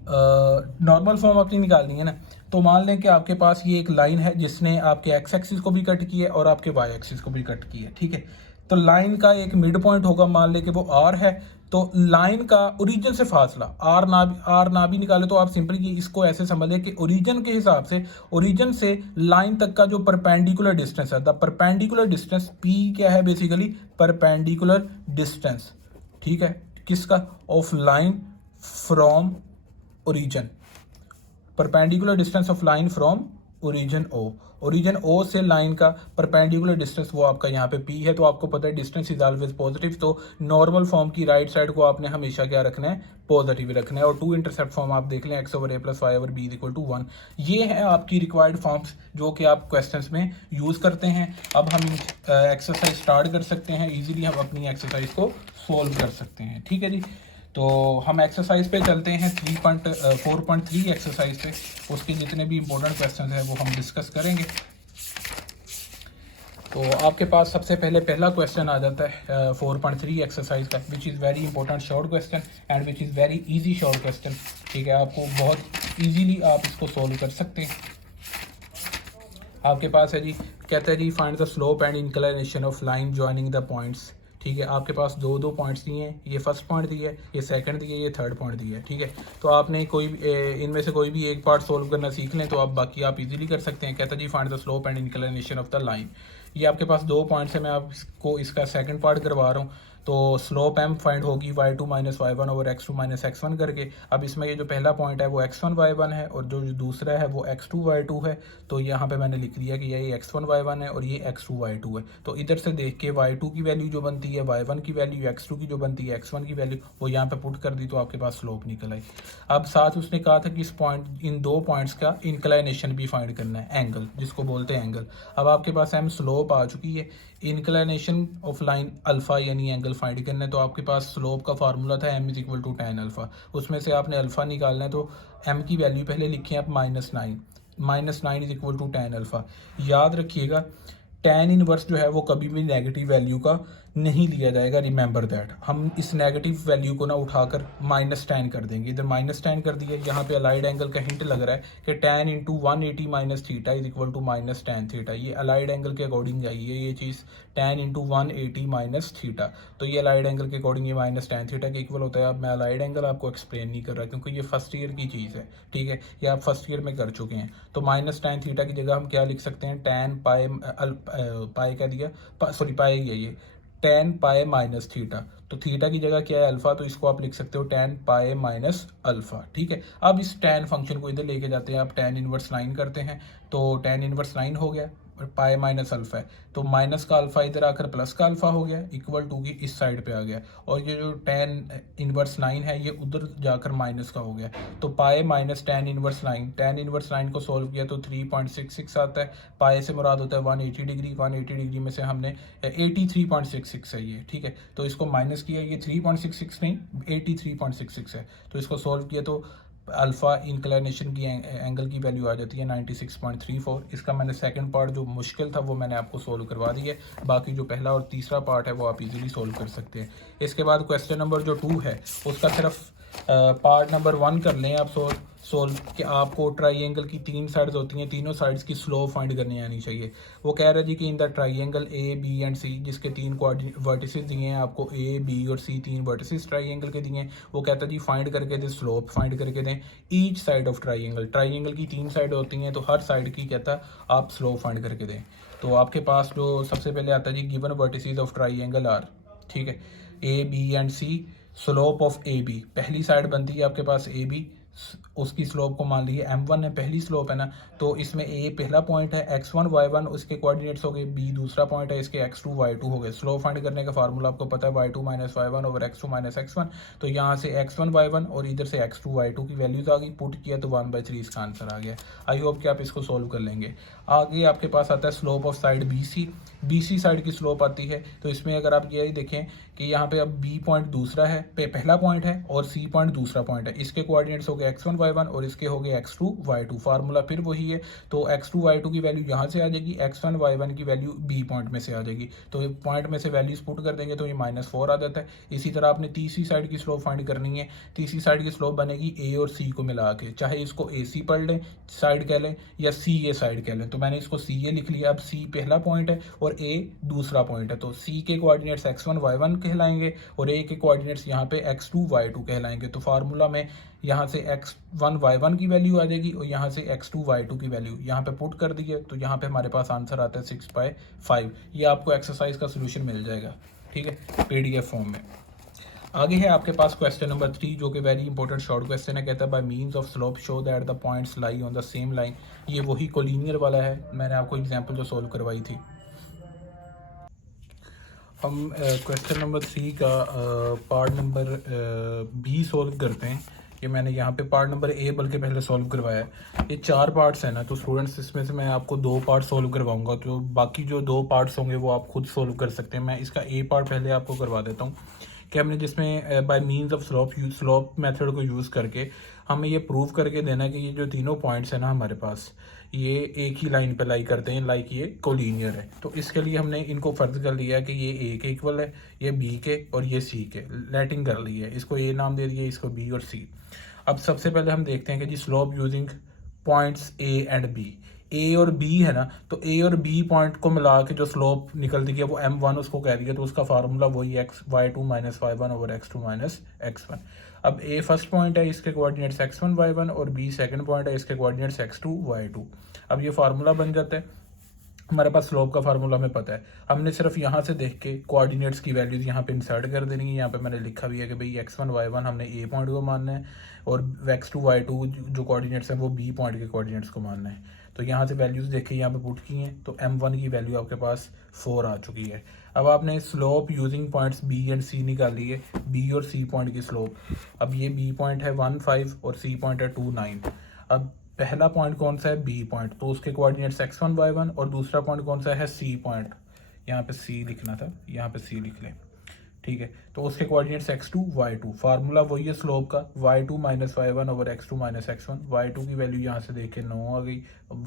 नॉर्मल फॉर्म अपनी निकालनी है ना, तो मान लें कि आपके पास ये एक लाइन है जिसने आपके एक्स एक्सिस को भी कट किया है और आपके वाई एक्सिस को भी कट किया है, ठीक है। तो लाइन का एक मिड पॉइंट होगा, मान लें कि वो आर है, तो लाइन का ओरिजिन से फासला आर ना भी निकाले तो आप सिंपली इसको ऐसे समझ लें कि ओरिजिन के हिसाब से, ओरिजिन से लाइन तक का जो परपेंडिकुलर डिस्टेंस है, द परपेंडिकुलर डिस्टेंस पी क्या है, बेसिकली परपेंडिकुलर डिस्टेंस, ठीक है, किसका, of line from origin, perpendicular distance of line from origin O से लाइन का परपेंडिकुलर डिस्टेंस वो आपका यहाँ पे p है, तो आपको पता है डिस्टेंस इज ऑलवेज पॉजिटिव, तो नॉर्मल फॉर्म की राइट साइड को आपने हमेशा क्या रखना है, पॉजिटिव रखना है। और टू इंटरसेप्ट फॉर्म आप देख लें x/a+y/b=1। ये है आपकी रिक्वायर्ड फॉर्म्स जो कि आप क्वेश्चंस में यूज़ करते हैं। अब हम एक्सरसाइज स्टार्ट कर सकते हैं, इजीली हम अपनी एक्सरसाइज को सोल्व कर सकते हैं। ठीक है जी, तो हम एक्सरसाइज पे चलते हैं 4.3 एक्सरसाइज पे। उसके जितने भी इंपॉर्टेंट क्वेश्चन हैं वो हम डिस्कस करेंगे। तो आपके पास सबसे पहले पहला क्वेश्चन आ जाता है 4.3 एक्सरसाइज का, which is very important short question and which is very easy short question. ठीक है, आपको बहुत इजीली आप इसको सोल्व कर सकते हैं। आपके पास है जी, कहता है जी find the slope and inclination of line joining the points. ठीक है, आपके पास दो पॉइंट्स दिए हैं, ये फर्स्ट पॉइंट दिया है, ये सेकंड दिया है, ये थर्ड पॉइंट दिया है। ठीक है, तो आपने इनमें से कोई भी एक पार्ट सोल्व करना सीख लें तो आप बाकी आप इजीली कर सकते हैं। कहता है जी find the slope and inclination of the line. ये आपके पास 2 पॉइंट्स है, मैं आपको इसका सेकंड पार्ट करवा रहा हूँ। तो स्लोप m फाइंड होगी y2 - y1 over x2 - x1 करके। अब इसमें ये जो पहला पॉइंट है वो x1 y1 है और जो दूसरा है वो x2 y2 है। तो यहाँ पे मैंने लिख दिया कि ये x1 y1 है और ये x2 y2 है। तो इधर से देख के y2 की वैल्यू जो बनती है, y1 की वैल्यू, x2 की जो बनती है, x1 की वैल्यू, वो यहाँ पे पुट कर दी तो आपके पास स्लोप निकल आई। अब साथ उसने कहा था कि इन 2 पॉइंट्स का इंक्लाइनेशन भी फाइंड करना है, एंगल जिसको बोलते हैं एंगल। अब आपके पास m स्लोप आ चुकी है, इंक्लिनेशन ऑफ लाइन अल्फा यानी एंगल फाइंड करना है। तो आपके पास स्लोप का फार्मूला था m = tan अल्फा, उसमें से आपने अल्फा निकालना है। तो m की वैल्यू पहले लिखें आप -9 = tan अल्फा। याद रखिएगा tan इनवर्स जो है वो कभी भी नेगेटिव वैल्यू का नहीं लिया जाएगा, रिमेंबर दैट। हम इस नेगेटिव वैल्यू को ना उठाकर -tan कर देंगे, इधर -tan कर दिया। यहाँ पे अलाइड एंगल का हिंट लग रहा है कि tan × 180 - थीटा = -tan थीटा। ये अलाइड एंगल के अकॉर्डिंग जाइए ये चीज़, tan × 180 - थीटा। तो ये अलाइड एंगल के अकॉर्डिंग ये -tan थीटा के इक्वल होता है। अब मैं अलाइड एंगल आपको एक्सप्लेन नहीं कर रहा क्योंकि ये फर्स्ट ईयर की चीज़ है। ठीक है, ये आप फर्स्ट ईयर में कर चुके हैं। तो -tan थीटा की जगह हम क्या लिख सकते हैं, tan पाई क्या दिया, सॉरी पाई है ये, tan पाई - थीटा। तो थीटा की जगह क्या है, अल्फा, तो इसको आप लिख सकते हो tan पाई - अल्फा। ठीक है, अब इस tan फंक्शन को इधर लेके जाते हैं, आप tan इनवर्स 9 करते हैं तो tan इनवर्स 9 हो गया और पाई - अल्फा है, तो माइनस का अल्फा इधर आकर प्लस का अल्फा हो गया, इक्वल टू की इस साइड पे आ गया। और ये जो tan इनवर्स 9 है ये उधर जाकर माइनस का हो गया। तो पाई - tan इनवर्स 9, tan इनवर्स 9 को सोल्व किया तो 3.66 आता है। पाई से मुराद होता है 180 डिग्री, 180 डिग्री में से हमने 83.66 है ये। ठीक है, तो इसको माइनस किया, ये 3.66 नहीं 83.66 है। तो इसको सोल्व किया तो अल्फ़ा इंक्लिनेशन की एंगल की वैल्यू आ जाती है 96.34। इसका मैंने सेकंड पार्ट जो मुश्किल था वो मैंने आपको सोल्व करवा दी है। बाकी जो पहला और तीसरा पार्ट है वो आप इजीली सोल्व कर सकते हैं। इसके बाद क्वेश्चन नंबर जो 2 है उसका सिर्फ पार्ट नंबर 1 कर लें आप सोल्व कि आपको ट्राइंगल की 3 साइड्स होती हैं, तीनों साइड्स की स्लोप फाइंड करनी आनी चाहिए। वो कह रहा है जी कि in the triangle A B and C, जिसके 3 वर्टिसेस दिए हैं आपको, ए बी और सी 3 वर्टिसेस ट्राइंगल के दिए हैं। वो कहता है जी फाइंड करके दें, स्लोप फाइंड करके दें ईच साइड ऑफ ट्राइंगल की 3 साइड होती हैं तो हर साइड की कहता आप स्लोप फाइंड करके दें। तो आपके पास जो सबसे पहले आता है जी given vertices of triangle are, ठीक है, A B and C, slope of A B, पहली साइड बनती है आपके पास ए बी, उसकी स्लोप को मान लीजिए m1 है, पहली स्लोप है ना, तो इसमें a पहला पॉइंट है, x1 y1 उसके कोऑर्डिनेट्स हो गए, b दूसरा पॉइंट है, इसके x2 y2 हो गए। स्लोप फाइंड करने का फार्मूला आपको पता है y2 - y1 over x2 - x1। तो यहाँ से x1 y1 और इधर से x2 y2 की वैल्यूज आ गई, पुट किया तो 1/3 इसका आंसर आ गया। आई होप कि आप इसको सोल्व कर लेंगे। आगे आपके पास आता है slope of side BC side की स्लोप आती है। तो इसमें अगर आप यही देखें कि यहाँ पे अब B पॉइंट दूसरा है, पहला पॉइंट है और C पॉइंट दूसरा पॉइंट है, इसके कोऑर्डिनेट्स हो गए x1 y1 और इसके हो गए x2 y2। फार्मूला फिर वही है, तो x2 y2 की वैल्यू यहाँ से आ जाएगी, x1 y1 की वैल्यू B पॉइंट में से आ जाएगी। तो पॉइंट में से वैल्यूज पुट कर देंगे तो ये -4 आ जाता है। इसी तरह आपने तीसरी साइड की स्लोप फाइंड करनी है। तीसरी साइड की स्लोप बनेगी A और C को मिला के, चाहे इसको AC पढ़ लें साइड कह लें या CA साइड कह लें। तो मैंने इसको CA लिख लिया। अब C पहला पॉइंट है और A दूसरा पॉइंट है, तो C के कोऑर्डिनेट्स x1 y1 कहलाएंगे और A के कोऑर्डिनेट्स यहाँ पे x2 y2 कहलाएंगे। तो फार्मूला में यहाँ से x1 y1 की वैल्यू आ जाएगी और यहाँ से x2 y2 की वैल्यू यहाँ पे पुट कर दी है, तो यहाँ पे हमारे पास आंसर आता है 6/5। ये आपको एक्सरसाइज का सोल्यूशन मिल जाएगा, ठीक है, PDF फॉर्म में। आगे है आपके पास क्वेश्चन नंबर 3 जो कि वेरी इंपॉर्टेंट शॉर्ट क्वेश्चन है। कहता है bye means of slope show that the points lie on the same line. ये वही कोलिनियर वाला है, मैंने आपको एग्जांपल जो सॉल्व करवाई थी। हम क्वेश्चन नंबर 3 का पार्ट नंबर बी सॉल्व करते हैं। ये मैंने यहाँ पे पार्ट नंबर ए बल्कि पहले सॉल्व करवाया है। ये 4 पार्ट्स हैं ना, तो स्टूडेंट्स इसमें से मैं आपको 2 पार्ट सॉल्व करवाऊंगा, तो बाकी जो 2 पार्ट्स होंगे वो आप खुद सॉल्व कर सकते हैं। मैं इसका ए पार्ट पहले आपको करवा देता हूँ कि हमने जिसमें bye means of slope method को यूज़ करके हमें ये प्रूव करके देना कि ये जो तीनों पॉइंट्स हैं ना हमारे पास, ये एक ही लाइन पे लाई करते हैं, लाइक ये कोलिनियर है। तो इसके लिए हमने इनको फर्ज कर लिया कि ये ए के इक्वल है, ये बी के और ये सी के, लेटिंग कर ली है। इसको ए नाम दे दिया, इसको बी और सी। अब सबसे पहले हम देखते हैं कि जी slope using points A and B. A और बी है ना, तो ए और बी पॉइंट को मिला के जो स्लोप निकलती है वो m1 उसको कह दिया, तो उसका फार्मूला वही x y2 minus y1 over x2 minus x1। अब ए फर्स्ट पॉइंट है, इसके कोऑर्डिनेट्स x1 y1 और बी सेकंड पॉइंट है, इसके कोऑर्डिनेट्स x2 y2। अब ये फार्मूला बन जाता है। हमारे पास स्लोप का फार्मूला हमें पता है, हमने सिर्फ यहाँ से देख के कोऑर्डिनेट्स की वैल्यूज़ यहाँ पे इंसर्ट कर देनी है। यहाँ पे मैंने लिखा भी है कि भाई x1 y1 हमने ए पॉइंट को मानना है और x2 y2 जो कोऑर्डिनेट्स हैं वो बी पॉइंट के कोऑर्डिनेट्स को मानना है। तो यहाँ से वैल्यूज़ देखे यहाँ पे पुट की हैं, तो m1 की वैल्यू आपके पास 4 आ चुकी है। अब आपने slope using points B and C निकाली है, बी और सी पॉइंट की स्लोप। अब ये बी पॉइंट है 1 5 और सी पॉइंट है 2 9। अब पहला पॉइंट कौन सा है, बी पॉइंट, तो उसके कोऑर्डिनेट्स x1 y1 और दूसरा पॉइंट कौन सा है, सी पॉइंट। यहाँ पे सी लिखना था, यहाँ पे सी लिख लें, ठीक है। तो उसके कोऑर्डिनेट्स x2 y2। फार्मूला वही है स्लोप का, y2 minus y1 over x2 minus x1। y2 की वैल्यू यहाँ से देख के 9 आ गई,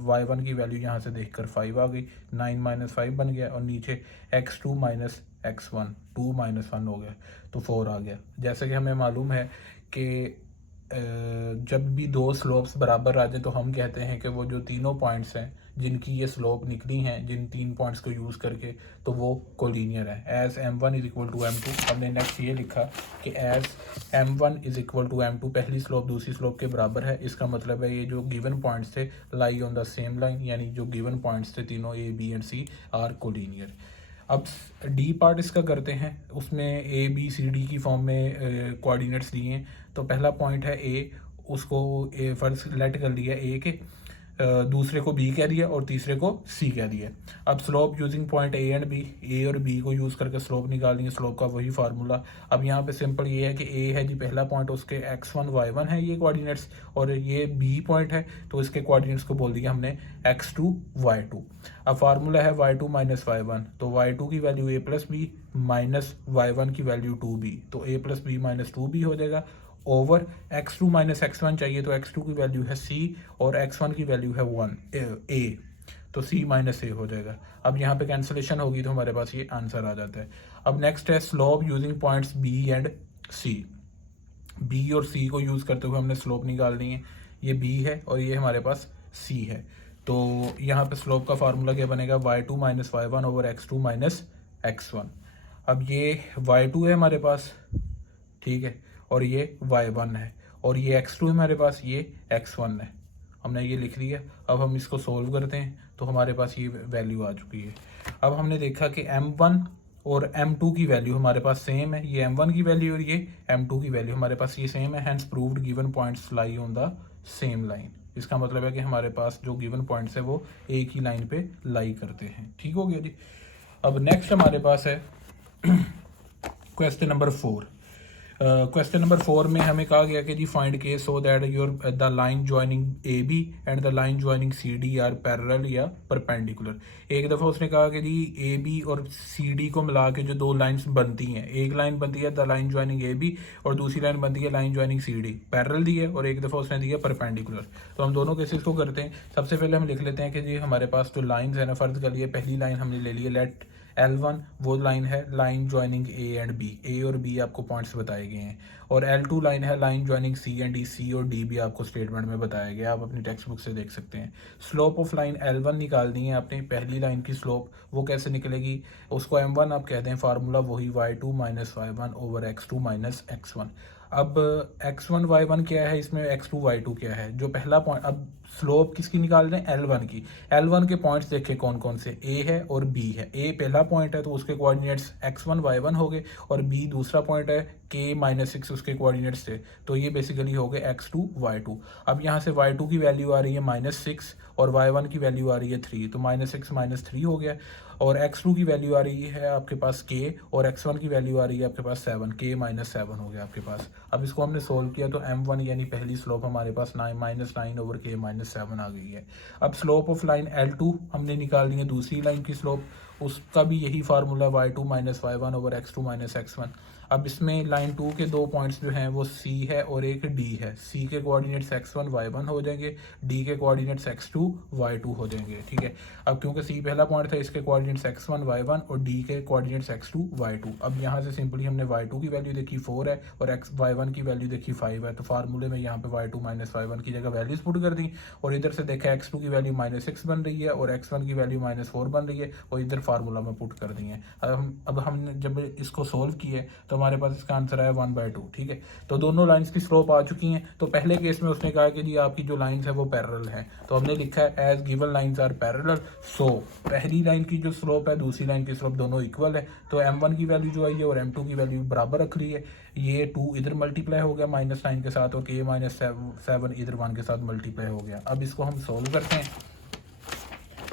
y1 की वैल्यू यहाँ से देख कर 5 आ गई, 9 माइनस 5 बन गया, और नीचे x2 माइनस x1 2 माइनस 1 हो गया, तो 4 आ गया। जैसे कि हमें मालूम है कि जब भी दो स्लोप्स बराबर आ जाए तो हम कहते हैं कि वो जो तीनों पॉइंट्स हैं जिनकी ये स्लोप निकली हैं, जिन 3 पॉइंट्स को यूज़ करके, तो वो कोलिनियर है। As m1 is equal to m2, हमने नेक्स्ट ये लिखा कि as m1 is equal to m2, पहली स्लोप दूसरी स्लोप के बराबर है। इसका मतलब है ये जो गिवन पॉइंट्स थे lie on the same line, यानी जो गिवन पॉइंट्स थे तीनों A B and C are collinear. अब डी पार्ट इसका करते हैं, उसमें ए बी सी डी की फॉर्म में कोऑर्डिनेट्स दिए हैं। तो पहला पॉइंट है ए, उसको ए फर्ज लेट कर लिया ए के, दूसरे को बी कह दिया और तीसरे को सी कह दिया। अब slope using point A and B, A और बी को यूज़ करके स्लोप निकालनी है, स्लोप का वही फार्मूला। अब यहाँ पे सिंपल ये है कि ए है जी पहला पॉइंट, उसके x1 y1 है ये कोऑर्डिनेट्स, और ये बी पॉइंट है तो इसके कोऑर्डिनेट्स को बोल दिया हमने x2 y2। अब फार्मूला है y2 माइनस y1, तो y2 की value a plus b minus y1 की वैल्यू 2b, तो a plus b minus 2b हो जाएगा, ओवर x2 माइनस x1 चाहिए, तो x2 की वैल्यू है c और x1 की वैल्यू है 1 a, तो c माइनस a हो जाएगा। अब यहाँ पे कैंसिलेशन होगी तो हमारे पास ये आंसर आ जाता है। अब नेक्स्ट है slope using points b and c। b और c को यूज़ करते हुए हमने स्लोप निकालनी है। ये b है और ये हमारे पास c है, तो यहाँ पे स्लोप का फार्मूला क्या बनेगा, y2 minus y1 over x2 minus x1। अब ये y2 है हमारे पास, ठीक है, और ये y1 है, और ये x2 है हमारे पास, ये x1 है, हमने ये लिख लिया। अब हम इसको सोल्व करते हैं तो हमारे पास ये वैल्यू आ चुकी है। अब हमने देखा कि m1 और m2 की वैल्यू हमारे पास सेम है, ये m1 की वैल्यू और ये m2 की वैल्यू हमारे पास ये सेम है, hence proved given points lie on the same line. इसका मतलब है कि हमारे पास जो गिवन पॉइंट्स है वो एक ही लाइन पे लाई करते हैं। ठीक हो गया जी। अब नेक्स्ट हमारे पास है क्वेश्चन नंबर 4। क्वेश्चन नंबर 4 में हमें कहा गया कि जी find k so that your the line joining A B and the line joining C D are parallel या परपेंडिकुलर। एक दफ़ा उसने कहा कि जी ए बी और सी डी को मिला के जो दो लाइंस बनती हैं, एक लाइन बनती है the line joining A B और दूसरी लाइन बनती है line joining C D, parallel दी है, और एक दफ़ा उसने दिया परपेंडिकुलर। तो हम दोनों केसेस को करते हैं। सबसे पहले हम लिख लेते हैं कि जी हमारे पास जो लाइन्स है ना, फ़र्ज कर लिए पहली लाइन हमने ले ली है लेट L1, वो लाइन है line joining A and B, A और बी आपको पॉइंट्स बताए गए हैं, और L2 लाइन है line joining C and D, C और डी भी आपको स्टेटमेंट में बताया गया, आप अपनी टेक्स्ट बुक से देख सकते हैं। स्लोप ऑफ लाइन L1 निकालनी है आपने, पहली लाइन की स्लोप, वो कैसे निकलेगी, उसको M1 आप कहते हैं, फार्मूला वही y2 minus y1 over x2 minus x1। अब x1 y1 क्या है, इसमें x2 y2 क्या है, जो पहला पॉइंट, अब स्लोप किसकी निकाल रहे हैं, L1 की। L1 के पॉइंट्स देखें कौन कौन से, A है और B है। A पहला पॉइंट है तो उसके कोऑर्डिनेट्स x1 y1 हो गए, और B दूसरा पॉइंट है के माइनस 6 उसके कोऑर्डिनेट्स थे, तो ये बेसिकली हो गए x2 y2। अब यहाँ से y2 की वैल्यू आ रही है -6 और y1 की वैल्यू आ रही है 3, तो -6 -3 हो गया। और x2 की वैल्यू आ रही है आपके पास k और x1 की वैल्यू आ रही है आपके पास 7, k -7 हो गया आपके पास। अब इसको हमने सोल्व किया तो m1 यानी पहली स्लोप हमारे पास -9/k -7 आ गई है। अब स्लोप ऑफ लाइन L2 हमने निकालनी है, दूसरी लाइन की स्लोप, उसका भी यही formula y2 - y1 x2 - x1। अब इसमें लाइन 2 के दो पॉइंट्स जो हैं वो C है और एक D है। C के कोऑर्डिनेट्स x1 y1 हो जाएंगे, D के कोऑर्डिनेट्स x2 y2 हो जाएंगे, ठीक है। अब क्योंकि C पहला पॉइंट था, इसके कोऑर्डिनेट्स x1 y1 और D के कोऑर्डिनेट्स x2 y2। अब यहाँ से सिंपली हमने y2 की वैल्यू देखी 4 है और y1 की वैल्यू देखी 5 है, तो फार्मूले में यहाँ पे y2 - y1 की जगह वैल्यूज पुट कर दी और इधर से देखा x2 की वैल्यू -6 बन रही है और x1 की वैल्यू -4 बन रही है और इधर फार्मूला में पुट कर दी है। अब हमने जब इसको सोल्व किए तो हमारे पास इसका आंसर आया 1/2, ठीक है। तो दोनों लाइंस की स्लोप आ चुकी हैं। तो पहले केस में उसने कहा कि जी आपकी जो लाइंस है वो पैरेलल है, तो हमने लिखा है as given lines are parallel, so पहली लाइन की जो स्लोप है दूसरी लाइन की स्लोप दोनों इक्वल है। तो m1 की वैल्यू जो आई है और m2 की वैल्यू बराबर रख ली है। ये 2 इधर मल्टीप्लाई हो गया -9 के साथ और k -7 इधर 1 के साथ मल्टीप्लाई हो गया। अब इसको हम सोल्व करते हैं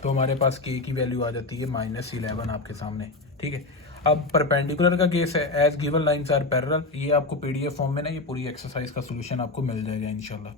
तो हमारे पास k की वैल्यू आ जाती है -11 आपके सामने, ठीक है। अब परपेंडिकुलर का केस है, as given lines are parallel, ये आपको PDF फॉर्म में ना ये पूरी एक्सरसाइज का सोल्यूशन आपको मिल जाएगा इंशाल्लाह।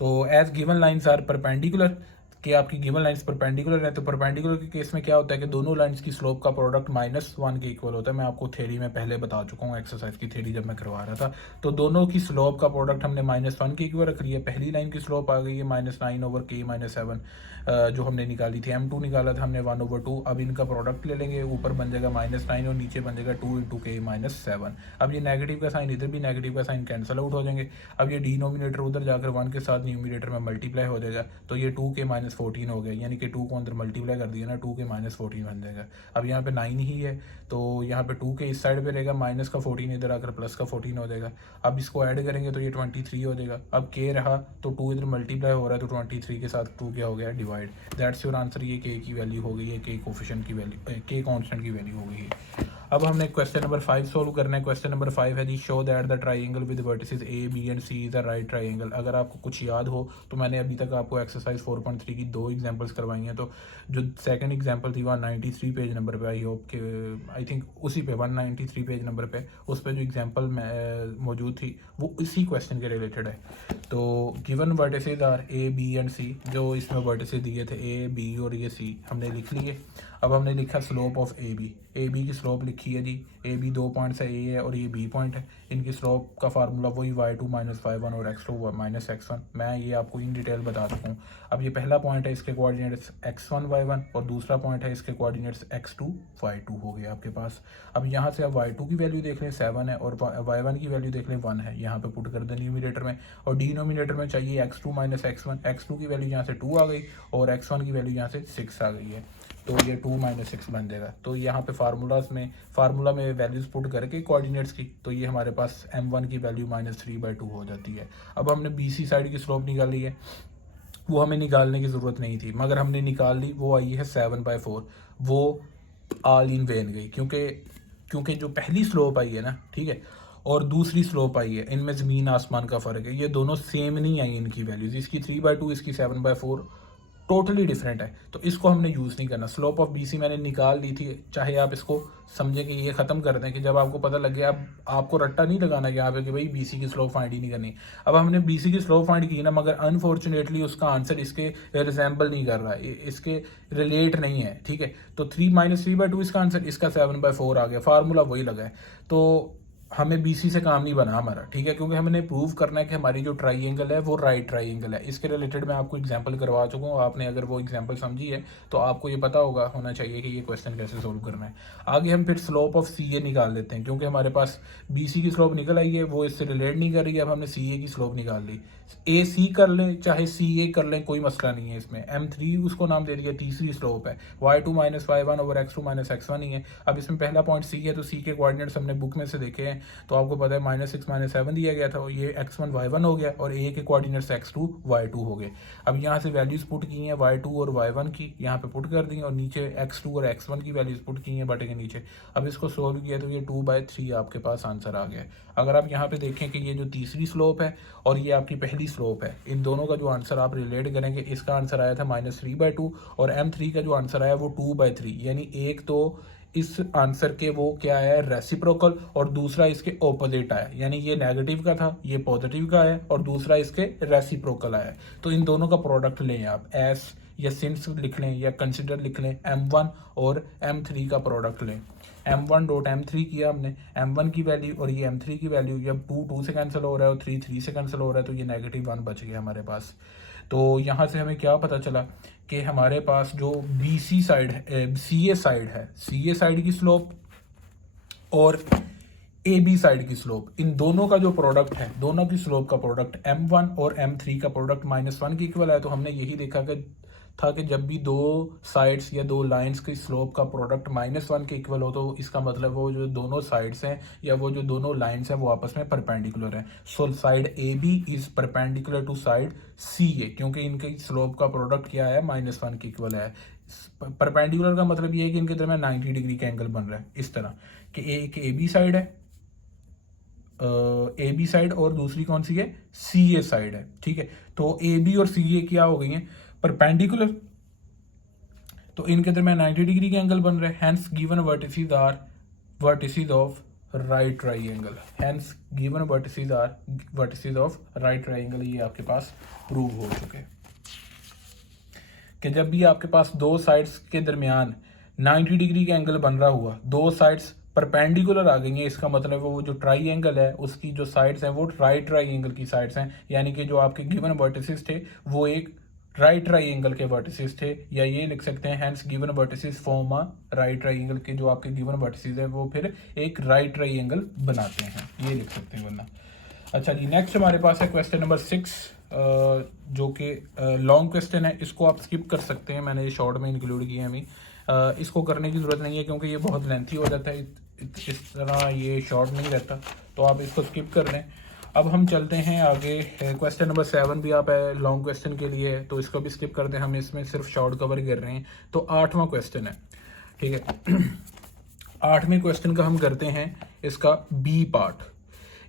तो as given lines are perpendicular, कि आपकी गिवन लाइंस परपेंडिकुलर है, तो परपेंडिकुलर के केस में क्या होता है कि दोनों लाइंस की स्लोप का प्रोडक्ट -1 के इक्वल होता है। मैं आपको थ्योरी में पहले बता चुका हूँ, एक्सरसाइज की थ्योरी जब मैं करवा रहा था। तो दोनों की स्लोप का प्रोडक्ट हमने -1 के इक्वल रख लिया। पहली लाइन की स्लोप आ गई है -9/k -7 जो हमने निकाली थी, m2 निकाला था हमने 1/2। अब इनका प्रोडक्ट ले लेंगे, ऊपर बन जाएगा -9 और नीचे बन जाएगा 2 × k -7। अब ये नेगेटिव का साइन इधर भी नेगेटिव का साइन कैंसिल आउट हो जाएंगे। अब ये डिनोमिनेटर उधर जाकर 1 के साथ न्यूमिनेटर में मल्टीप्लाई हो जाएगा, तो ये 2k -14 हो गया, यानी कि 2 को अंदर मल्टीप्लाई कर दिया ना, 2k -14 बन जाएगा। अब यहाँ पे 9 ही है तो यहाँ पे 2k इस साइड पे रहेगा, माइनस का 14 इधर आकर प्लस का 14 हो जाएगा। अब इसको ऐड करेंगे तो ये 23 हो जाएगा। अब k रहा तो 2 इधर मल्टीप्लाई हो रहा है, तो 23 के साथ 2 क्या हो गया, डिवाइड। That's your answer. ये k की वैल्यू हो गई है, k कोफिशिएंट की वैल्यू, k कांस्टेंट की वैल्यू हो गई है। अब हमने क्वेश्चन नंबर 5 सोल्व करना है। क्वेश्चन नंबर 5 है जी, show that the triangle with vertices A, B and C is a right triangle. अगर आपको कुछ याद हो तो मैंने अभी तक आपको एक्सरसाइज 4.3 की 2 एग्जांपल्स करवाई हैं। तो जो सेकंड एग्जांपल थी 193 पेज नंबर पे, आई होप कि आई थिंक उसी पे 193 पेज नंबर पे उस पर जो एग्जांपल मौजूद थी वो इसी क्वेश्चन के रिलेटेड है। तो given vertices are A, B and C, जो इसमें वर्टिसेस दिए थे A, B और ये C हमने लिख लिए। अब हमने लिखा स्लोप ऑफ ए बी की स्लोप लिखी है जी। ए बी 2 पॉइंट्स है, ए है और ये बी पॉइंट है। इनकी स्लोप का फार्मूला वही y2 - y1 और x2 - x1। मैं ये आपको इन डिटेल बता चुका हूँ। अब ये पहला पॉइंट है, इसके कोऑर्डिनेट्स x1 y1 और दूसरा पॉइंट है इसके कोऑर्डिनेट्स x2 y2 हो गया आपके पास। अब यहाँ से आप y2 की वैल्यू देख लें 7 है और y1 की वैल्यू देख लें 1 है, यहाँ पे पुट कर दें न्यूमिनेटर में। और डिनोमिनेटर में चाहिए x2 - x1। x2 की वैल्यू यहाँ से 2 आ गई और x1 की वैल्यू यहाँ से 6 आ गई है, तो ये 2 - 6 बन जाएगा। तो यहाँ पे फार्मूला में वैल्यूज पुट करके कोऑर्डिनेट्स की, तो ये हमारे पास m1 की वैल्यू -3/2 हो जाती है। अब हमने BC साइड की स्लोप निकाली है, वो हमें निकालने की ज़रूरत नहीं थी मगर हमने निकाल ली। वो आई है 7/4। वो ऑल इन वेन गई क्योंकि जो पहली स्लोप आई है ना, ठीक है, और दूसरी स्लोप आई है, इनमें ज़मीन आसमान का फ़र्क है। ये दोनों सेम नहीं आई इनकी वैल्यूज़, इसकी 3/2 इसकी 7/4 टोटली डिफरेंट है। तो इसको हमने यूज़ नहीं करना। स्लोप ऑफ BC मैंने निकाल ली थी, चाहे आप इसको समझें कि ये ख़त्म कर दें कि जब आपको पता लग गया, अब आपको रट्टा नहीं लगाना यहाँ पे कि भाई BC की स्लोप फाइंड ही नहीं करनी। अब हमने BC की स्लोप फाइंड की ना, मगर अनफॉर्चुनेटली उसका आंसर इसके रिजेंबल नहीं कर रहा है, इसके रिलेट नहीं है, ठीक है। तो 3 - 3/2 इसका आंसर, इसका 7/4 आ गया, फार्मूला वही लगा है। तो हमें BC से काम नहीं बना हमारा, ठीक है, क्योंकि हमने प्रूव करना है कि हमारी जो ट्राइंगल है वो राइट ट्राइंगल है। इसके रिलेटेड मैं आपको एग्जांपल करवा चुका हूँ, आपने अगर वो एग्जांपल समझी है तो आपको ये पता होना चाहिए कि ये क्वेश्चन कैसे सोल्व करना है। आगे हम फिर स्लोप ऑफ CA निकाल लेते हैं, क्योंकि हमारे पास BC की स्लोप निकल आई है, वो इससे रिलेट नहीं कर रही है। अब हमने CA की स्लोप निकाल ली। AC कर लें चाहे CA कर लें, कोई मसला नहीं है इसमें। M3 उसको नाम दे दिया, तीसरी स्लोप है, y2 - y1 और x2 - x1 ही है। अब इसमें पहला पॉइंट C है, तो C के कोऑर्डिनेट्स हमने बुक में से देखे हैं हैं तो आपको पता है -6 -7 दिया गया था, और ये x1 y1 हो गया और a के कोऑर्डिनेट्स x2 y2 हो गए। अब यहाँ से वैल्यूज पुट की हैं y2 और y1 की, यहाँ पे पुट कर दी और नीचे x2 और x1 की वैल्यूज पुट की हैं बटे के नीचे। अब इसको सोल्व किया तो ये 2/3 आपके पास आंसर आ गया। अगर आप यहाँ पे देखें कि ये जो तीसरी स्लोप है और ये आपकी पहली स्लोप है, इन दोनों का जो आंसर आप रिलेट करेंगे, इसका आंसर आया था -3/2 और m3 का जो आंसर आया वो 2/3, यानी एक तो इस आंसर के वो क्या है रेसिप्रोकल और दूसरा इसके ऑपोजिट आया, यानी ये नेगेटिव का था ये पॉजिटिव का है और दूसरा इसके रेसिप्रोकल आया। तो इन दोनों का प्रोडक्ट लें आप, एस या सिंस लिख लें या कंसिडर लिख लें, m1 और m3 का प्रोडक्ट लें। m1 डॉट m3 किया हमने, m1 की वैल्यू और ये m3 की वैल्यू, जब 2 से कैंसिल हो रहा है और 3 से कैंसिल हो रहा है तो ये -1 बच गया हमारे पास। तो यहाँ से हमें क्या पता चला कि हमारे पास जो BC साइड है, CA साइड है, CA साइड की स्लोप और AB साइड की स्लोप, इन दोनों का जो प्रोडक्ट है, दोनों की स्लोप का प्रोडक्ट m1 और m3 का प्रोडक्ट -1 के इक्वल है। तो हमने यही देखा कि जब भी दो साइड्स या दो लाइंस की स्लोप का प्रोडक्ट -1 के इक्वल हो तो इसका मतलब वो जो दोनों साइड्स हैं या वो जो दोनों लाइंस हैं वो आपस में परपेंडिकुलर हैं। So side AB is perpendicular to side CA, क्योंकि इनकी स्लोप का प्रोडक्ट क्या है -1 के इक्वल है। परपेंडिकुलर का मतलब ये है कि इनके दरमियान 90 डिग्री का एंगल बन रहा है, इस तरह कि एक AB साइड है, AB साइड और दूसरी कौन सी है, CA साइड है। ठीक है, तो AB और CA क्या हो गई हैं, परपेंडिकुलर, तो इनके दरमियान 90 डिग्री के एंगल बन रहे हैं। Hence given vertices are vertices of right triangle, hence given vertices are vertices of right triangle. ये आपके पास प्रूव हो चुके कि जब भी आपके पास दो साइड्स के दरमियान 90 डिग्री का एंगल बन रहा हुआ, दो साइड्स परपेंडिकुलर आ गई हैं, इसका मतलब वो जो ट्राइंगल है उसकी जो साइड्स हैं वो राइट ट्राइंगल की साइड्स हैं, यानी कि जो आपके गिवन वर्टिसेस थे वो एक राइट ट्राइंगल के वर्टिसेस थे, या ये लिख सकते हैं hence given vertices form a right triangle के जो आपके गिवन वर्टिसेस हैं वो फिर एक राइट ट्राइंगल बनाते हैं, ये लिख सकते हैं वरना। अच्छा जी, नेक्स्ट हमारे पास है क्वेश्चन नंबर 6, जो कि लॉन्ग क्वेश्चन है, इसको आप स्किप कर सकते हैं, मैंने ये शॉर्ट में इंक्लूड किया है अभी। इसको करने की ज़रूरत नहीं है क्योंकि ये बहुत लेंथी हो जाता है, इस तरह ये शॉर्ट नहीं रहता, तो आप इसको स्किप कर लें। अब हम चलते हैं आगे, क्वेश्चन नंबर 7 भी आप लॉन्ग क्वेश्चन के लिए है तो इसको भी स्किप कर दें, हम इसमें सिर्फ शॉर्ट कवर कर रहे हैं। तो 8वां क्वेश्चन है, ठीक है। 8वें क्वेश्चन का हम करते हैं इसका बी पार्ट।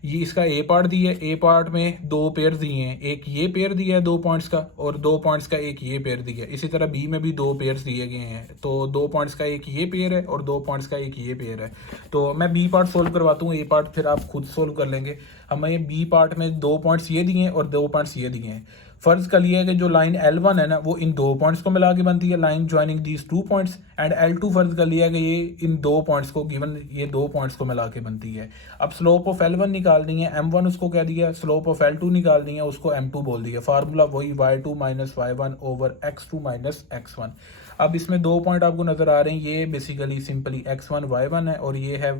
ये इसका ए पार्ट दिया है, ए पार्ट में दो पेयर दिए हैं, एक ये पेयर दिया है 2 पॉइंट्स का और 2 पॉइंट्स का एक ये पेयर दिया है। इसी तरह बी में भी 2 पेयर्स दिए गए हैं, तो 2 पॉइंट्स का एक ये पेयर है और 2 पॉइंट्स का एक ये पेयर है। तो मैं बी पार्ट सोल्व करवाता हूँ, ए पार्ट फिर आप खुद सोल्व कर लेंगे। हमें बी पार्ट में 2 पॉइंट्स ये दिए हैं और 2 पॉइंट्स ये दिए हैं। फर्ज कर लिया है कि जो लाइन L1 है ना वो इन 2 पॉइंट्स को मिला के बनती है, line joining these 2 points, and L2 फर्ज कर लिया कि ये इन 2 पॉइंट्स को गिवन ये 2 पॉइंट्स को मिला के बनती है। अब स्लोप ऑफ L1 निकालनी है, M1 उसको कह दिया, स्लोप ऑफ L2 निकालनी है, उसको M2 बोल दिया। फार्मूला वही y2 minus y1 over x2 minus x1। अब इसमें 2 पॉइंट आपको नजर आ रहे हैं, ये बेसिकली सिंपली x1 y1 है और ये है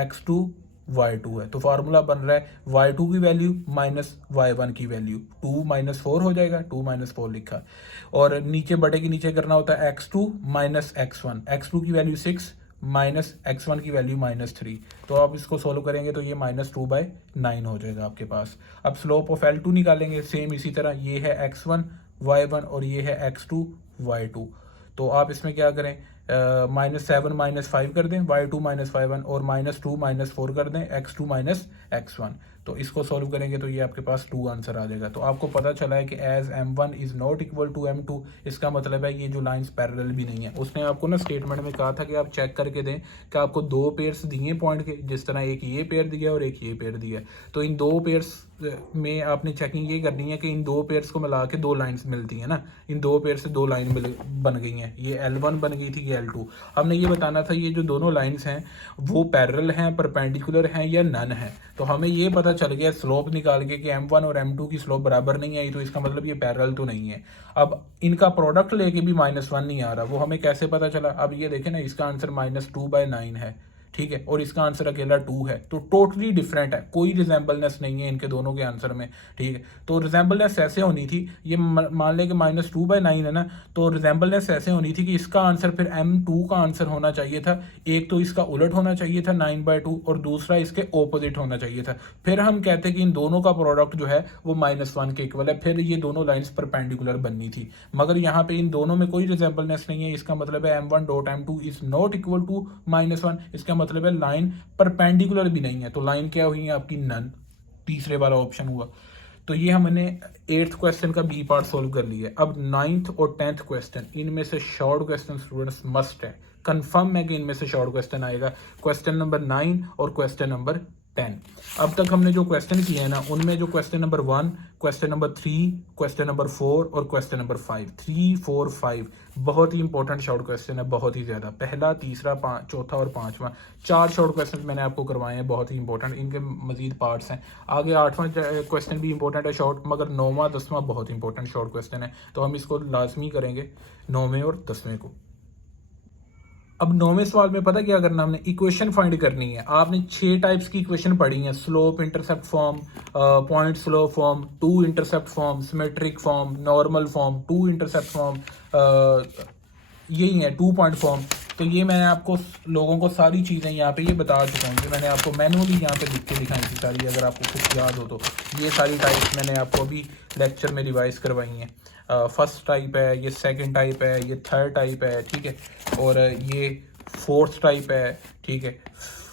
x2 y2 है। तो फार्मूला बन रहा है y2 की वैल्यू माइनस y1 की वैल्यू, 2 माइनस 4 हो जाएगा, 2 माइनस 4 लिखा, और नीचे बटे के नीचे करना होता है x2 माइनस x1, x2 की वैल्यू 6 माइनस x1 की वैल्यू -3। तो आप इसको सोल्व करेंगे तो ये -2/9 हो जाएगा आपके पास। अब स्लोप ऑफ L2 निकालेंगे, सेम इसी तरह, ये है x1 y1 और ये है x2 y2। तो आप इसमें क्या करें, -7 -5 कर दें, y2 माइनस y1 और -2 -4 कर दें, x2 माइनस x1। तो इसको सॉल्व करेंगे तो ये आपके पास 2 आंसर आ जाएगा। तो आपको पता चला है कि as m1 is not equal to m2, इसका मतलब है ये जो लाइंस पैरेलल भी नहीं है। उसने आपको ना स्टेटमेंट में कहा था कि आप चेक करके दें कि आपको 2 पेयर्स दिए पॉइंट के, जिस तरह एक ये पेयर दिया और एक ये पेयर दिया, तो इन 2 पेयर्स में आपने चेकिंग ये करनी है कि इन 2 पेयर्स को मिला के 2 लाइन्स मिलती है ना, इन 2 पेयर से 2 लाइन बन गई हैं, ये L1 बन गई थी, ये L2। हमने ये बताना था ये जो दोनों लाइंस हैं वो पैरेलल हैं, परपेंडिकुलर हैं या नन है। तो हमें ये पता चल गया स्लोप निकाल के कि m1 और m2 की स्लोप बराबर नहीं आई, तो इसका मतलब ये पैरेलल तो नहीं है। अब इनका प्रोडक्ट लेके भी -1 नहीं आ रहा, वो हमें कैसे पता चला। अब ये देखें ना, इसका आंसर -2/9 है, ठीक है, और इसका आंसर अकेला 2 है, तो टोटली डिफरेंट है, कोई रिजेंबलनेस नहीं है इनके दोनों के आंसर में। ठीक है, तो रिजेंबलनेस ऐसे होनी थी, ये मान लें कि -2/9 है ना, तो रिजेंबलनेस ऐसे होनी थी कि इसका आंसर फिर M2 का आंसर होना चाहिए था, एक तो इसका उलट होना चाहिए था 9/2 और दूसरा इसके ऑपोजिट होना चाहिए था। फिर हम कहते कि इन दोनों का प्रोडक्ट जो है वो -1 के इक्वल है, फिर ये दोनों लाइंस परपेंडिकुलर बननी थी। मगर यहाँ पे इन दोनों में कोई रिजेंबलनेस नहीं है, इसका मतलब है M1.M2 is not equal to -1, इसका मतलब है लाइन परपेंडिकुलर भी नहीं है, तो लाइन क्या हुई है आपकी नन, तीसरे वाला ऑप्शन हुआ। तो ये हमने 8th क्वेश्चन का बी पार्ट सोल्व कर लिया। अब 9th और 10th क्वेश्चन, इनमें से शॉर्ट क्वेश्चन स्टूडेंट्स मस्ट है, कंफर्म है कि इनमें से शॉर्ट क्वेश्चन आएगा, क्वेश्चन नंबर 9 और क्वेश्चन नंबर 10। अब तक हमने जो क्वेश्चन किए हैं ना, उनमें जो question number 1, question number 3, question number 4 और क्वेश्चन नंबर 5, 3, 4, 5 बहुत ही इंपॉर्टेंट शॉर्ट क्वेश्चन है, बहुत ही ज़्यादा। पहला, तीसरा, चौथा और पांचवा, 4 शॉर्ट क्वेश्चन मैंने आपको करवाए हैं, बहुत ही इंपॉर्टेंट, इनके मजीद पार्ट्स हैं आगे। 8वां क्वेश्चन भी इंपॉर्टेंट है शॉर्ट, मगर 9वां 10वां बहुत इंपॉर्टेंट शॉर्ट क्वेश्चन है, तो हम इसको लाजमी करेंगे 9वें और 10वें को। अब 9वें सवाल में पता क्या करना, हमने इक्वेशन फाइंड करनी है। आपने 6 टाइप्स की इक्वेशन पढ़ी है, slope intercept form, point slope form, 2 intercept form, symmetric form, normal form, 2 intercept form, यही है 2 पॉइंट फॉर्म। तो ये मैंने आपको लोगों को सारी चीज़ें यहाँ पे ये बता चुका हूँ, कि मैंने आपको मैनुअली यहाँ पे लिख के दिखाई थी सारी, अगर आपको कुछ याद हो तो। ये सारी टाइप्स मैंने आपको अभी लेक्चर में रिवाइज करवाई हैं। फर्स्ट टाइप है, ये सेकंड टाइप है, ये थर्ड टाइप है, ठीक है, और ये फोर्थ टाइप है, ठीक है,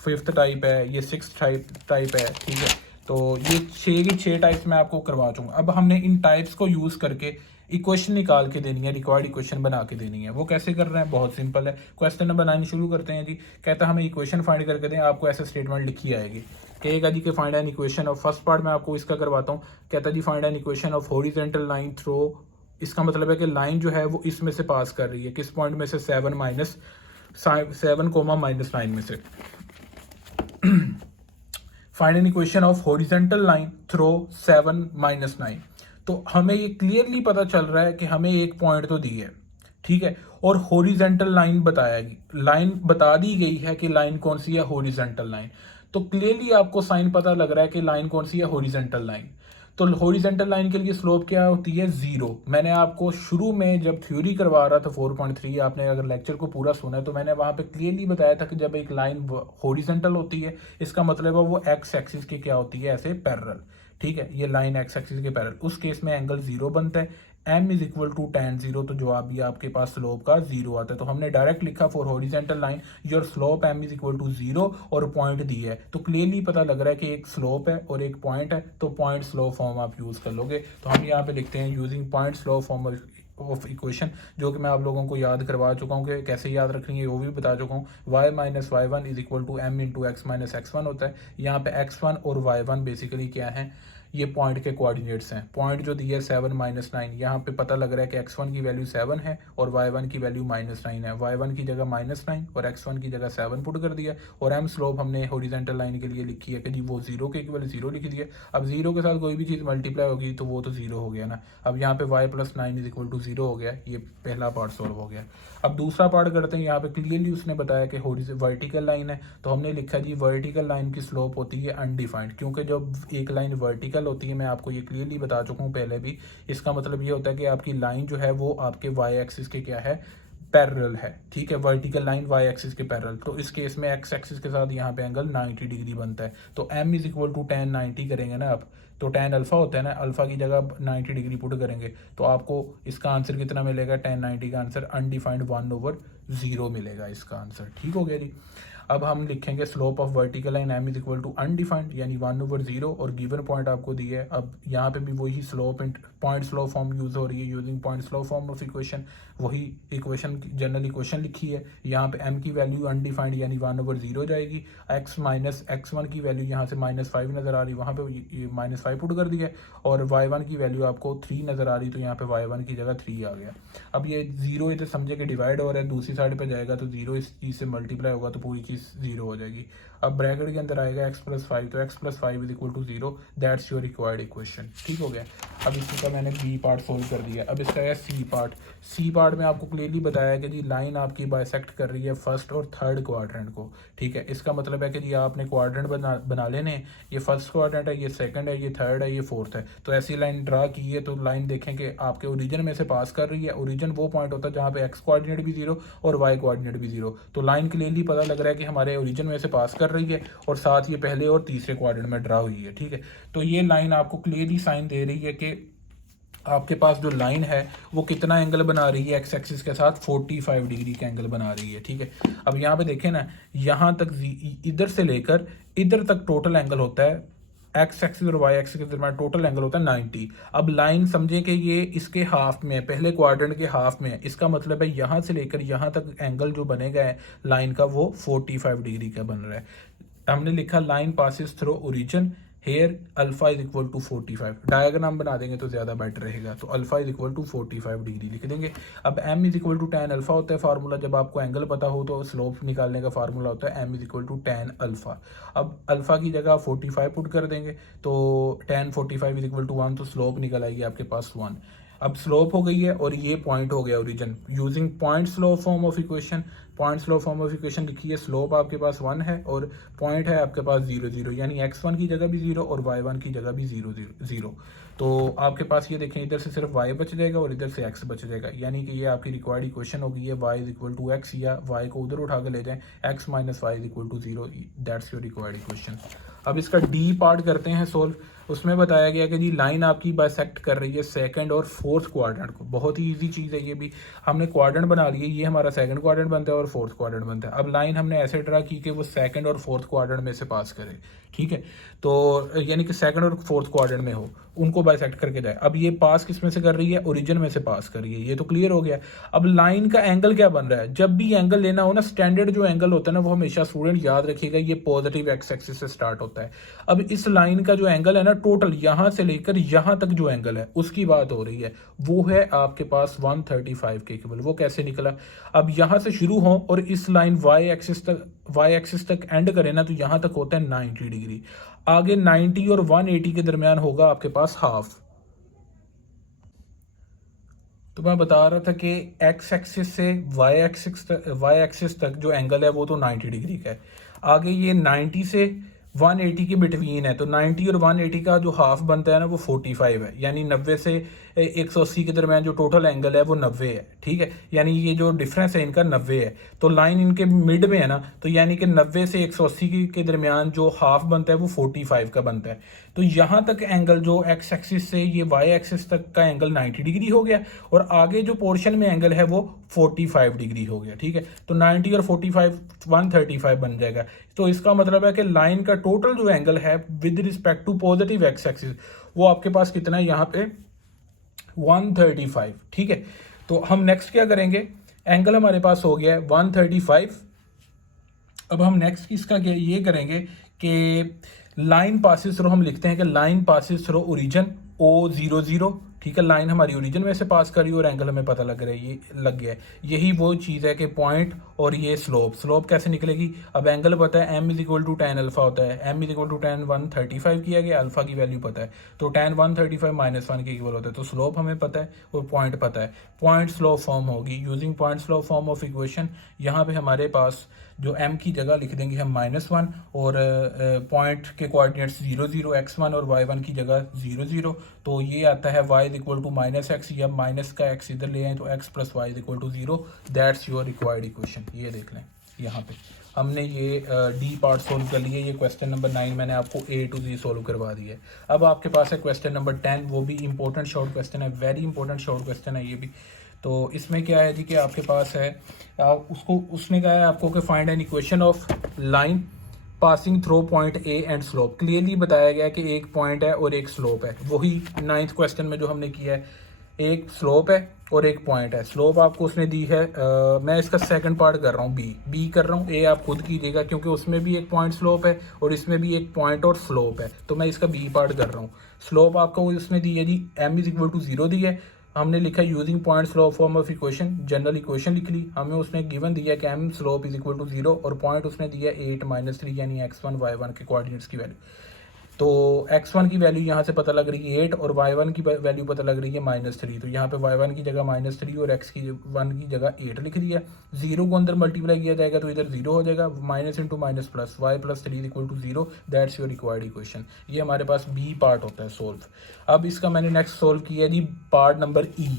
फिफ्थ टाइप है, ये सिक्स्थ टाइप है, ठीक है। तो ये 6 की 6 टाइप्स मैं आपको करवा चूँगा। अब हमने इन टाइप्स को यूज़ करके इक्वेशन निकाल के देनी है, रिक्वायर्ड इक्वेशन बना के देनी है। वो कैसे कर रहे हैं, बहुत सिंपल है। क्वेश्चन नंबर 9 शुरू करते हैं जी। कहता है हमें इक्वेशन फाइंड करके दें, आपको ऐसे स्टेटमेंट लिखी आएगी, कहेगा जी कि find an equation of, first part मैं आपको इसका करवाता हूँ। कहता है जी find an equation of horizontal line through, इसका मतलब है कि लाइन जो है वो इसमें से पास कर रही है, किस पॉइंट में से, 7 -9 में से। Find an equation of horizontal line throw 7 -9। तो हमें ये क्लियरली पता चल रहा है कि हमें एक पॉइंट तो दी है, ठीक है, और हॉरिजॉन्टल लाइन लाइन बता दी गई है कि लाइन कौन सी है, हॉरिजॉन्टल लाइन। तो क्लियरली आपको साइन पता लग रहा है कि लाइन कौन सी है, हॉरिजॉन्टल लाइन। तो हॉरिजॉन्टल लाइन के लिए स्लोप क्या होती है, 0। मैंने आपको शुरू में जब थ्योरी करवा रहा था 4.3, आपने अगर लेक्चर को पूरा सुना है तो मैंने वहां पे क्लियरली बताया था कि जब एक लाइन हॉरिजॉन्टल होती है, इसका मतलब है वो एक्स एक्सिस के क्या होती है, ऐसे पैरेलल, ठीक है, ये लाइन एक्स एक्सिस के पैरेलल, उस केस में एंगल 0 बनता है। m is equal to tan 0, तो जवाब भी आपके पास स्लोप का 0 आता है। तो हमने डायरेक्ट लिखा for horizontal line your slope m is equal to 0 और पॉइंट दी है, तो क्लियरली पता लग रहा है कि एक स्लोप है और एक पॉइंट है, तो पॉइंट स्लोप फॉर्म आप यूज कर लोगे। तो हम यहाँ पे लिखते हैं using point slope form of equation, जो कि मैं आप लोगों को याद करवा चुका हूँ कि कैसे याद रखनी है, वो भी बता चुका हूँ। y minus y1 is equal to m into x minus x1 होता है। यहाँ पे x1 और y1 बेसिकली क्या है, ये पॉइंट के कोऑर्डिनेट्स हैं। पॉइंट जो दिया है 7 -9, यहाँ पे पता लग रहा है कि x1 की वैल्यू 7 है और y1 की वैल्यू -9 है। y1 की जगह -9 और x1 की जगह 7 पुट कर दिया, और m स्लोप हमने हॉरिजॉन्टल लाइन के लिए लिखी है कि जी वो 0 के इक्वल 0 लिख दिया। अब 0 के साथ कोई भी चीज़ मल्टीप्लाई होगी तो वो तो 0 हो गया ना। अब यहाँ पे y + 9 इज इक्वल टू 0 हो गया, ये पहला पार्ट सॉल्व हो गया। अब दूसरा पार्ट करते हैं। यहाँ पे क्लियरली उसने बताया कि वर्टिकल लाइन है, तो हमने लिखा जी वर्टिकल लाइन की स्लोप होती है अनडिफाइंड, क्योंकि जब एक लाइन वर्टिकल होती है, मैं आपको ये क्लियरली बता चुका हूँ पहले भी, इसका मतलब ये होता है कि आपकी लाइन जो है वो आपके वाई एक्सिस के क्या है, पैरेलल है, ठीक है, वर्टिकल लाइन वाई एक्सिस के पैरेलल। तो इस केस में एक्स एक्सिस के साथ यहाँ पे एंगल 90 डिग्री बनता है। तो m is equal to tan 90 करेंगे ना आप, तो tan अल्फा होता है ना, अल्फा की जगह 90 डिग्री पुट करेंगे, तो आपको इसका आंसर कितना मिलेगा, tan 90 का आंसर अनडिफाइंड 1/0 मिलेगा इसका आंसर। ठीक हो गया जी। अब हम लिखेंगे slope of vertical line m is equal to undefined यानी 1/0 और गिवन पॉइंट आपको दी है। अब यहाँ पे भी वही slope point slope form use हो रही है, using point slope form of equation, वही इक्वेशन जनरल इक्वेशन लिखी है। यहाँ पे m की वैल्यू अनडिफाइंड यानी 1/0 जाएगी, x माइनस x1 की वैल्यू यहाँ से -5 नजर आ रही, वहाँ पे -5 पुट कर दिया, और y1 की वैल्यू आपको 3 नजर आ रही, तो यहाँ पे y1 की जगह 3 आ गया। अब ये 0 इधर समझे कि डिवाइड हो रहा है, दूसरी साइड पे जाएगा तो 0 इस चीज़ से मल्टीप्लाई होगा तो पूरी चीज़ 0 हो जाएगी। अब ब्रैकेट के अंदर आएगा x प्लस 5, तो x plus 5 is equal to 0, that's your required equation. ठीक हो गया। अब इसी का मैंने बी पार्ट सोल्व कर दिया। अब इसका है सी पार्ट। सी पार्ट में आपको क्लियरली बताया कि जी लाइन आपकी बाइसेक्ट कर रही है फर्स्ट और थर्ड क्वाड्रेंट को। ठीक है, इसका मतलब है कि जी आपने क्वाड्रेंट बना लेने, ये फर्स्ट क्वाड्रेंट है, ये सेकंड है, ये थर्ड है, ये फोर्थ है। तो ऐसी लाइन ड्रा की है, तो लाइन देखें कि आपके ओरिजिन में से पास कर रही है। ओरिजिन वो पॉइंट होता है जहाँ पे एक्स कोऑर्डिनेट भी 0 और वाई कोऑर्डिनेट भी 0। तो लाइन क्लियरली पता लग रहा है कि हमारे ओरिजिन में से पास कर रही है और साथ ये पहले और तीसरे क्वाड्रेंट में ड्रा हुई है। ठीक है, तो ये लाइन आपको क्लियरली साइन दे रही है कि आपके पास जो लाइन है वो कितना एंगल बना रही है, एक्स एक्सिस के साथ 45 डिग्री का एंगल बना रही है। ठीक है, अब यहाँ पे देखें ना, यहाँ तक इधर से लेकर इधर तक टोटल एंगल होता है, एक्स एक्सिस और वाई एक्सिस के दरम्यान टोटल एंगल होता है 90। अब लाइन समझें कि ये इसके हाफ में है, पहले क्वाड्रेंट के हाफ में है। इसका मतलब है यहाँ से लेकर यहाँ तक एंगल जो बनेगा है लाइन का वो 45 डिग्री का बन रहा है। हमने लिखा line passes through origin here alpha is equal to 45। Diagram बना देंगे तो ज़्यादा बेटर रहेगा, तो alpha is equal to 45 degree लिख देंगे। अब m is equal to tan alpha होता है फार्मूला, जब आपको एंगल पता हो तो स्लोप निकालने का फार्मूला होता है m is equal to tan alpha. अब अल्फा की जगह 45 पुट कर देंगे, तो tan 45 इज इक्वल टू 1, तो स्लोप निकल आएगी आपके पास 1। अब स्लोप हो गई है और ये पॉइंट हो गया origin. Using point slope form of equation, point slope form of equation लिखिए, स्लोप आपके पास 1 है और पॉइंट है आपके पास 0 0, यानी x1 की जगह भी 0 और y1 की जगह भी 0 0। तो आपके पास ये देखें, इधर से सिर्फ y बच जाएगा और इधर से x बच जाएगा, यानी कि ये आपकी रिक्वायर्ड इक्वेशन हो गई है y is equal to x, या y को उधर उठा के ले जाएं, x minus y is equal to 0, that's your required equation. अब इसका डी पार्ट करते हैं सोल्व। उसमें बताया गया कि जी लाइन आपकी बाइसेक्ट कर रही है सेकंड और फोर्थ क्वाड्रेंट को। बहुत ही इजी चीज़ है ये भी, हमने क्वाड्रेंट बना लिए, ये हमारा सेकंड क्वाड्रेंट बनता है और फोर्थ क्वाड्रेंट बनता है। अब लाइन हमने ऐसे ड्रा की कि वो सेकंड और फोर्थ क्वाड्रेंट में से पास करे। ठीक है, तो यानी कि सेकंड और फोर्थ क्वाड्रेंट में हो, उनको बाइसेक्ट करके जाए। अब ये पास किस में से कर रही है, ओरिजिन में से पास कर रही है, ये तो क्लियर हो गया। अब लाइन का एंगल क्या बन रहा है, जब भी एंगल लेना हो ना, स्टैंडर्ड जो एंगल होता है ना, वो हमेशा स्टूडेंट याद रखिएगा, ये पॉजिटिव एक्स एक्सिस से स्टार्ट होता है। अब इस लाइन का जो एंगल है ना, टोटल यहाँ से लेकर यहाँ तक जो एंगल है उसकी बात हो रही है, वो है आपके पास 135 के केवल। वो कैसे निकला, अब यहाँ से शुरू हो और इस लाइन वाई एक्सिस तक एंड करें ना, तो यहाँ तक होता है 90 डिग्री। आगे 90 और 180 के दरमियान होगा आपके पास हाफ। तो मैं बता रहा था कि एक्स एक्सिस से वाई एक्सिस तक जो एंगल है वो तो 90 डिग्री का है। आगे ये 90 से 180 के बिटवीन है, तो 90 और 180 का जो हाफ बनता है ना वो 45 है, यानी 90 से 180 के दरमियान जो टोटल एंगल है वो 90 है। ठीक है, यानी ये जो डिफरेंस है इनका 90 है, तो लाइन इनके मिड में है ना, तो यानी कि 90 से 180 के दरमियान जो हाफ बनता है वो 45 का बनता है। तो यहाँ तक एंगल जो एक्स एक्सिस से ये वाई एक्सिस तक का एंगल 90 डिग्री हो गया और आगे जो पोर्शन में एंगल है वो 45 डिग्री हो गया। ठीक है, तो 90 और 45 135 बन जाएगा। तो इसका मतलब है कि लाइन का टोटल जो एंगल है with respect to positive x axis वो आपके पास कितना है, यहाँ पे 135। ठीक है, तो हम नेक्स्ट क्या करेंगे, एंगल हमारे पास हो गया है 135। अब हम नेक्स्ट इसका क्या ये करेंगे कि लाइन पासिस थ्रू, हम लिखते हैं कि line passes through origin O00। ठीक है, लाइन हमारी ओरिजिन में से पास करी और एंगल हमें पता लग रहा है, ये लग गया है। यही वो चीज़ है कि पॉइंट और ये स्लोप कैसे निकलेगी। अब एंगल पता है m is equal to tan alpha होता है, m is equal to tan 135 किया गया, अल्फा की वैल्यू पता है, तो tan 135 माइनस 1 के इक्वल होता है। तो स्लोप हमें पता है और पॉइंट पता है, पॉइंट स्लोप फॉर्म होगी using point slope form of equation. यहाँ पे हमारे पास जो m की जगह लिख देंगे हम -1 और पॉइंट के कोऑर्डिनेट्स 0 0, x1 और y1 की जगह 0 0। तो ये आता है y is equal to -x, या माइनस का x इधर ले आए तो x plus y is equal to 0, that's your required equation. ये देख लें, यहाँ पे हमने ये डी पार्ट सोल्व कर लिए। ये क्वेश्चन नंबर 9 मैंने आपको A to Z सोल्व करवा दिया है। अब आपके पास है क्वेश्चन नंबर 10, वो भी इंपॉर्टेंट शॉर्ट क्वेश्चन है, वेरी इंपॉर्टेंट शॉर्ट क्वेश्चन है ये भी। तो इसमें क्या है जी कि आपके पास है उसने कहा है आपको कि find an equation of line passing through point A and slope. Clearly बताया गया कि एक पॉइंट है और एक स्लोप है, वही 9th क्वेश्चन में जो हमने किया है, एक स्लोप है और एक पॉइंट है। स्लोप आपको उसने दी है, मैं इसका सेकंड पार्ट कर रहा हूँ, बी कर रहा हूँ, ए आप खुद कीजिएगा क्योंकि उसमें भी एक पॉइंट स्लोप है और इसमें भी एक पॉइंट और स्लोप है, तो मैं इसका बी पार्ट कर रहा हूँ। स्लोप आपको उसमें दी है जी m इज इक्वल टू 0 दी है, हमने लिखा using point slope form of equation, general equation लिख ली। हमें उसने गिवन दिया कि m slope is equal to 0 और पॉइंट उसने दिया 8-3 यानी x1 y1 के कोऑर्डिनेट्स की वैल्यू। तो x1 की वैल्यू यहाँ से पता लग रही है 8 और y1 की वैल्यू पता लग रही है -3। तो यहाँ पे y1 की जगह -3 और x1 की जगह 8 लिख दिया। 0 को अंदर मल्टीप्लाई किया जाएगा तो इधर 0 हो जाएगा, minus into minus plus, y plus 3 equal to 0। That's your required equation. ये हमारे पास बी पार्ट होता है सोल्व। अब इसका मैंने नेक्स्ट सोल्व किया जी part number E,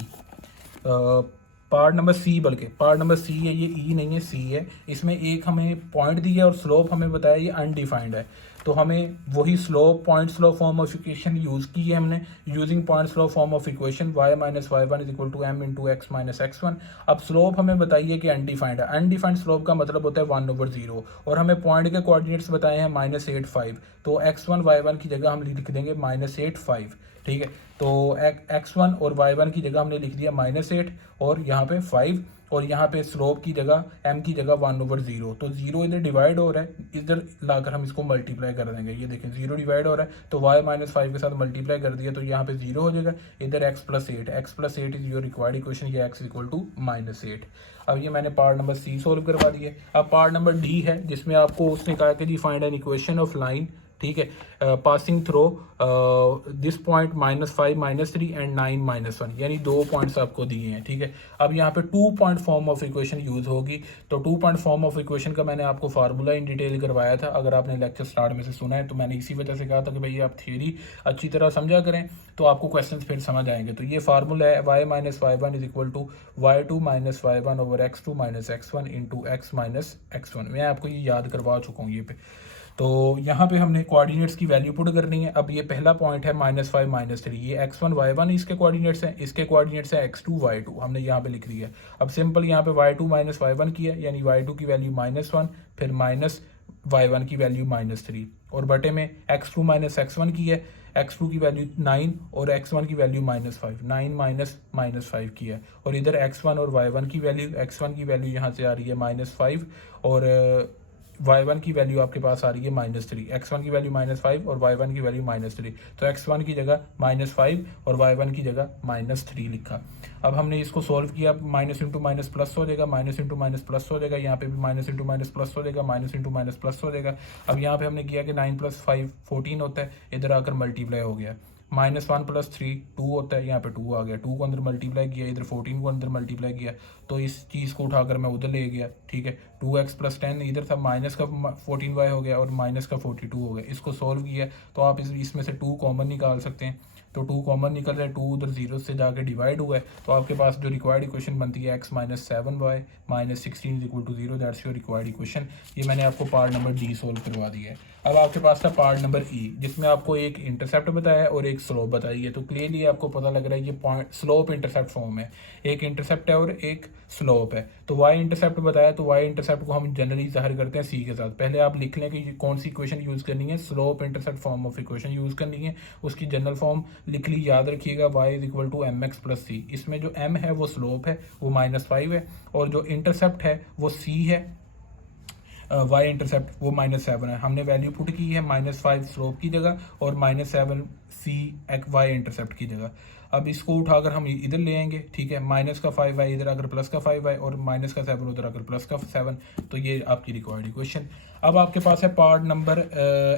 part number C, बल्कि पार्ट नंबर सी है, ये ई नहीं है सी है। इसमें एक हमें पॉइंट दिया और स्लोप हमें बताया ये अनडिफाइंड है। तो हमें वही slope point slope form of equation use की है हमने, using point slope form of equation y minus y1 is equal to m into x minus x1। अब स्लोप हमें बताइए कि अनडिफाइंड है। अनडिफाइंड स्लोप का मतलब होता है 1/0 और हमें पॉइंट के कोऑर्डिनेट्स बताए हैं -8 5। तो x1 y1 की जगह हम लिख देंगे -8 5, ठीक है। तो x1 और y1 की जगह हमने लिख दिया -8 और यहाँ पे 5 और यहाँ पे स्लोप की जगह m की जगह 1/0। तो 0 इधर डिवाइड हो रहा है, इधर लाकर हम इसको मल्टीप्लाई कर देंगे। ये देखें 0 डिवाइड हो रहा है तो y माइनस 5 के साथ मल्टीप्लाई कर दिया तो यहाँ पे 0 हो जाएगा। इधर x plus 8 is your required equation, ये x इक्वल टू -8। अब ये मैंने पार्ट नंबर सी सोल्व करवा दिया। अब पार्ट नंबर डी है जिसमें आपको उसने कहा कि जी find an equation of line, ठीक है, passing through this point -5 -3 and 9 -1, यानी 2 पॉइंट्स आपको दिए हैं, ठीक है। अब यहाँ पे 2 point form of equation use होगी। तो 2 पॉइंट फॉर्म ऑफ इक्वेशन का मैंने आपको फार्मूला इन डिटेल करवाया था। अगर आपने लेक्चर स्टार्ट में से सुना है तो मैंने इसी वजह से कहा था कि भाई आप थियरी अच्छी तरह समझा करें तो आपको क्वेश्चन फिर समझ आएंगे। तो ये फार्मूला है y minus y1 is equal to y2 minus y1 over x2 minus x1 into x minus x1। मैं आपको ये याद करवा चुका हूँ ये पे। तो यहाँ पे हमने कोऑर्डिनेट्स की वैल्यू पुट करनी है। अब ये पहला पॉइंट है -5 -3, ये x1 y1 इसके कोऑर्डिनेट्स हैं, इसके कोऑर्डिनेट्स हैं x2 y2, हमने यहाँ पे लिख दिया। अब सिंपल यहाँ पे y2 माइनस y1 किया, यानी y2 की वैल्यू -1 फिर माइनस y1 की वैल्यू -3 और बटे में x2 माइनस x1 की है, x2 की वैल्यू 9 और x1 की वैल्यू -5, 9 माइनस -5 की है। और इधर x1 और y1 की वैल्यू, x1 की वैल्यू यहाँ से आ रही है -5 और y1 की वैल्यू आपके पास आ रही है -3, x1 की वैल्यू -5 और y1 की वैल्यू -3। तो x1 की जगह -5 और y1 की जगह -3 लिखा। अब हमने इसको सॉल्व किया, माइनस इंटू माइनस प्लस हो जाएगा, माइनस इंटू माइनस प्लस हो जाएगा, यहाँ पे भी माइनस इंटू माइनस प्लस हो जाएगा, माइनस इंटू माइनस प्लस हो जाएगा। अब यहाँ पे हमने किया कि 9 + 5 14 होता है, इधर आकर मल्टीप्लाई हो गया। -1 + 3 2 होता है, यहाँ पे 2 आ गया, 2 को अंदर मल्टीप्लाई किया, इधर 14 को अंदर मल्टीप्लाई किया तो इस चीज़ को उठाकर मैं उधर ले गया, ठीक है। 2x + 10 इधर था, माइनस का 14y हो गया और माइनस का 42 हो गया। इसको सॉल्व किया तो आप इसमें से 2 कॉमन निकाल सकते हैं। तो 2 कॉमन निकल रहा है, 2 उधर 0 से जाके डिवाइड हुआ है तो आपके पास जो रिक्वायर्ड इक्वेशन बनती है x - 7y - 16 = 0। That's your required equation. ये मैंने आपको पार्ट नंबर डी सोल्व करवा दिया है। अब आपके पास था पार्ट नंबर ई जिसमें आपको एक इंटरसेप्ट बताया है और एक स्लोप बताई है। तो क्लियरली आपको पता लग रहा है ये पॉइंट स्लोप इंटरसेप्ट फॉर्म है, एक इंटरसेप्ट है और एक स्लोप है। तो वाई इंटरसेप्ट बताया, तो वाई इंटरसेप्ट को हम जनरली ज़ाहिर करते हैं सी के साथ। पहले आप लिख लें कि कौन सी इक्वेशन यूज़ करनी है, slope intercept form of equation use करनी है। उसकी जनरल फॉर्म लिख ली, याद रखिएगा y = mx + c। इसमें जो m है वो स्लोप है, वो -5 है और जो इंटरसेप्ट है वो c है, y इंटरसेप्ट वो -7 है। हमने वैल्यू पुट की है -5 स्लोप की जगह और -7 c y इंटरसेप्ट की जगह। अब इसको उठाकर हम इधर ले आएंगे, ठीक है। माइनस का 5y इधर आकर प्लस का 5y और माइनस का 7 उधर आकर प्लस का 7। तो ये आपकी रिक्वायर्ड इक्वेशन। अब आपके पास है पार्ट नंबर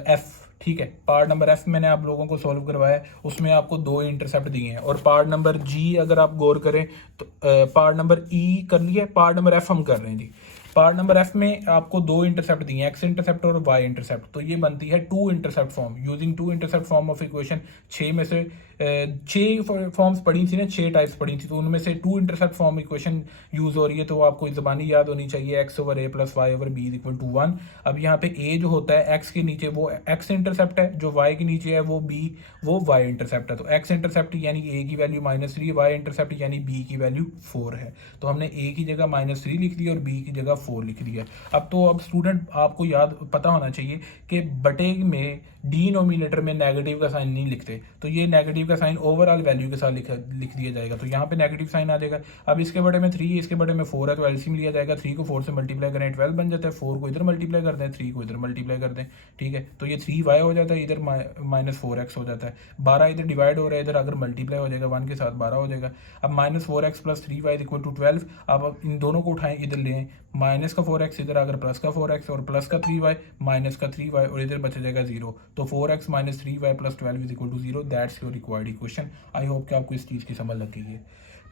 f, ठीक है। पार्ट नंबर f मैंने आप लोगों को सॉल्व करवाया है, उसमें आपको 2 इंटरसेप्ट दिए हैं। और पार्ट नंबर g अगर आप गौर करें तो पार्ट नंबर e कर लिया, पार्ट नंबर f हम कर रहे हैं जी। पार्ट नंबर f में आपको 2 इंटरसेप्ट दिए हैं, x इंटरसेप्ट और y इंटरसेप्ट। तो ये बनती है 2 intercept form, using 2 intercept form of equation. 6 में से 6 फॉर्म्स पढ़ी थी ना, 6 टाइप्स पढ़ी थी, तो उनमें से 2 इंटरसेप्ट फॉर्म इक्वेशन यूज हो रही है। तो आपको ज़बानी याद होनी चाहिए, x/a + y/b = 1। अब यहाँ पे a जो होता है x के नीचे वो x इंटरसेप्ट है, जो y के नीचे है वो b वो y इंटरसेप्ट है। तो x इंटरसेप्ट यानी a की वैल्यू -3, y इंटरसेप्ट यानी b की वैल्यू 4 है। तो हमने a की जगह -3 लिख दी और b की जगह तरफ 4 लिख दिया। अब स्टूडेंट आपको याद पता होना चाहिए कि बटे में डिनोमिनेटर में नेगेटिव का साइन नहीं लिखते, तो ये नेगेटिव का साइन ओवरऑल वैल्यू के साथ लिख दिया जाएगा, तो यहाँ पे नेगेटिव साइन आ जाएगा। अब इसके बटे में 3 है, इसके बटे में 4 है, तो एलसीएम लिया जाएगा। 3 को 4 से मल्टीप्लाई करें 12 बन जाता है, 4 को इधर मल्टीप्लाई कर दें, 3 को इधर मल्टीप्लाई कर दें, ठीक है। तो ये 3y हो जाता है, इधर -4x हो जाता है। 12 इधर डिवाइड हो रहा है, इधर अगर मल्टीप्लाई हो जाएगा 1 के साथ 12 हो जाएगा। अब -4x + 3y = 12। अब इन दोनों को उठाएं, इधर लें, माइनस का 4x इधर आकर प्लस का 4x और प्लस का 3y माइनस का 3y और इधर बच जाएगा 0। तो 4x - 3y + 12 = 0। That's your required equation. I hope कि आपको इस चीज़ की समझ लग गई है।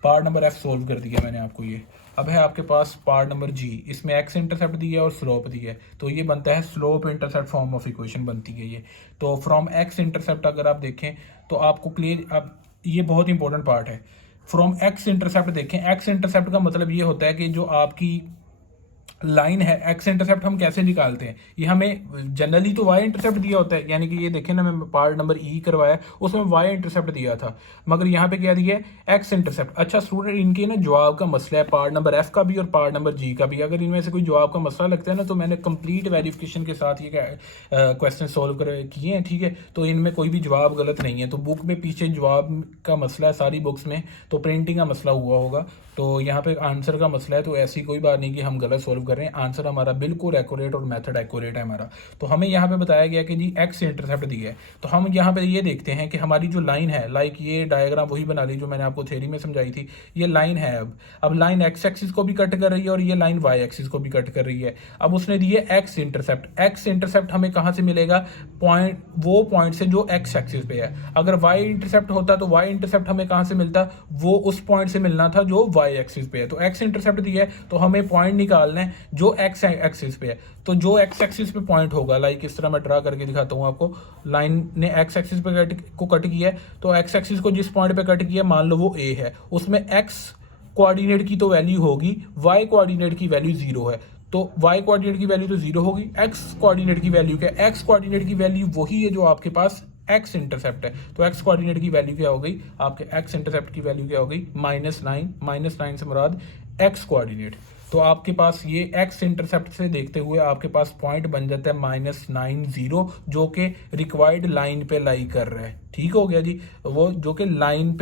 पार्ट नंबर F सोल्व कर दिया मैंने आपको ये। अब है आपके पास पार्ट नंबर G, इसमें x इंटरसेप्ट दिया है और स्लोप दिया है, तो ये बनता है slope intercept form of equation बनती है ये। तो फ्रॉम x इंटरसेप्ट अगर आप देखें तो आपको क्लियर, अब ये बहुत इंपॉर्टेंट पार्ट है। फ्रॉम x इंटरसेप्ट देखें, x इंटरसेप्ट का मतलब ये होता है कि जो आपकी लाइन है, एक्स इंटरसेप्ट हम कैसे निकालते हैं, ये हमें जनरली तो वाई इंटरसेप्ट दिया होता है, यानी कि ये देखें ना, मैं पार्ट नंबर ई करवाया उसमें वाई इंटरसेप्ट दिया था, मगर यहाँ पे क्या दिया है एक्स इंटरसेप्ट। अच्छा स्टूडेंट, इनके ना जवाब का मसला है, पार्ट नंबर एफ का भी और पार्ट नंबर जी का भी। अगर इनमें से कोई जवाब का मसला लगता है ना, तो मैंने कंप्लीट वेरिफिकेशन के साथ ये क्वेश्चन सोल्व कर किए हैं, ठीक है। तो इनमें कोई भी जवाब गलत नहीं है। तो बुक में पीछे जवाब का मसला है सारी बुक्स में, तो प्रिंटिंग का मसला हुआ होगा, तो यहाँ पे आंसर का मसला है। तो ऐसी कोई बात नहीं कि हम गलत सोल्व कर रहे हैं, आंसर हमारा बिल्कुल एक्यूरेट और मेथड एक्यूरेट है हमारा। तो हमें यहाँ पे बताया गया कि जी एक्स इंटरसेप्ट दी है, तो हम यहाँ पे ये देखते हैं कि हमारी जो लाइन है, लाइक ये डायग्राम वही बना ली जो मैंने आपको थ्योरी में समझाई थी। ये लाइन है, अब लाइन एक्स एक्सिस को भी कट कर रही है और ये लाइन वाई एक्सिस को भी कट कर रही है। अब उसने दी है एक्स इंटरसेप्ट। एक्स इंटरसेप्ट हमें कहाँ से मिलेगा, पॉइंट, वो पॉइंट से जो एक्स एक्सिस पे है। अगर वाई इंटरसेप्ट होता तो वाई इंटरसेप्ट हमें कहाँ से मिलता, वो उस पॉइंट से मिलना था जो वाई एक्सिस पे है। तो एक्स इंटरसेप्ट दिया है, तो हमें पॉइंट निकालना है जो एक्स एक्सिस पे है। तो जो एक्स एक्सिस पे पॉइंट होगा, लाइक इस तरह मैं ड्रा करके दिखाता हूँ आपको। लाइन ने एक्स एक्सिस पे कट किया है, तो एक्स एक्सिस को जिस पॉइंट पे कट किया मान लो वो ए है, उसमें एक्स कोऑर्डिनेट की तो वैल्यू होगी, वाई कोऑर्डिनेट की वैल्यू 0 है। तो वाई कोऑर्डिनेट की वैल्यू तो 0 होगी, एक्स कोऑर्डिनेट की वैल्यू क्या है, एक्स कोऑर्डिनेट की वैल्यू वही है जो आपके पास एक्स इंटरसेप्ट है। तो एक्स कोऑर्डिनेट की वैल्यू क्या हो गई, आपके एक्स इंटरसेप्ट की वैल्यू क्या हो गई, -9 -9 से मुराद एक्स कोऑर्डिनेट। तो आपके पास ये एक्स इंटरसेप्ट से देखते हुए आपके पास पॉइंट बन जाता है -90, जो कि रिक्वायर्ड लाइन पे लाई कर रहा है। ठीक हो गया जी, वो जो कि लाइन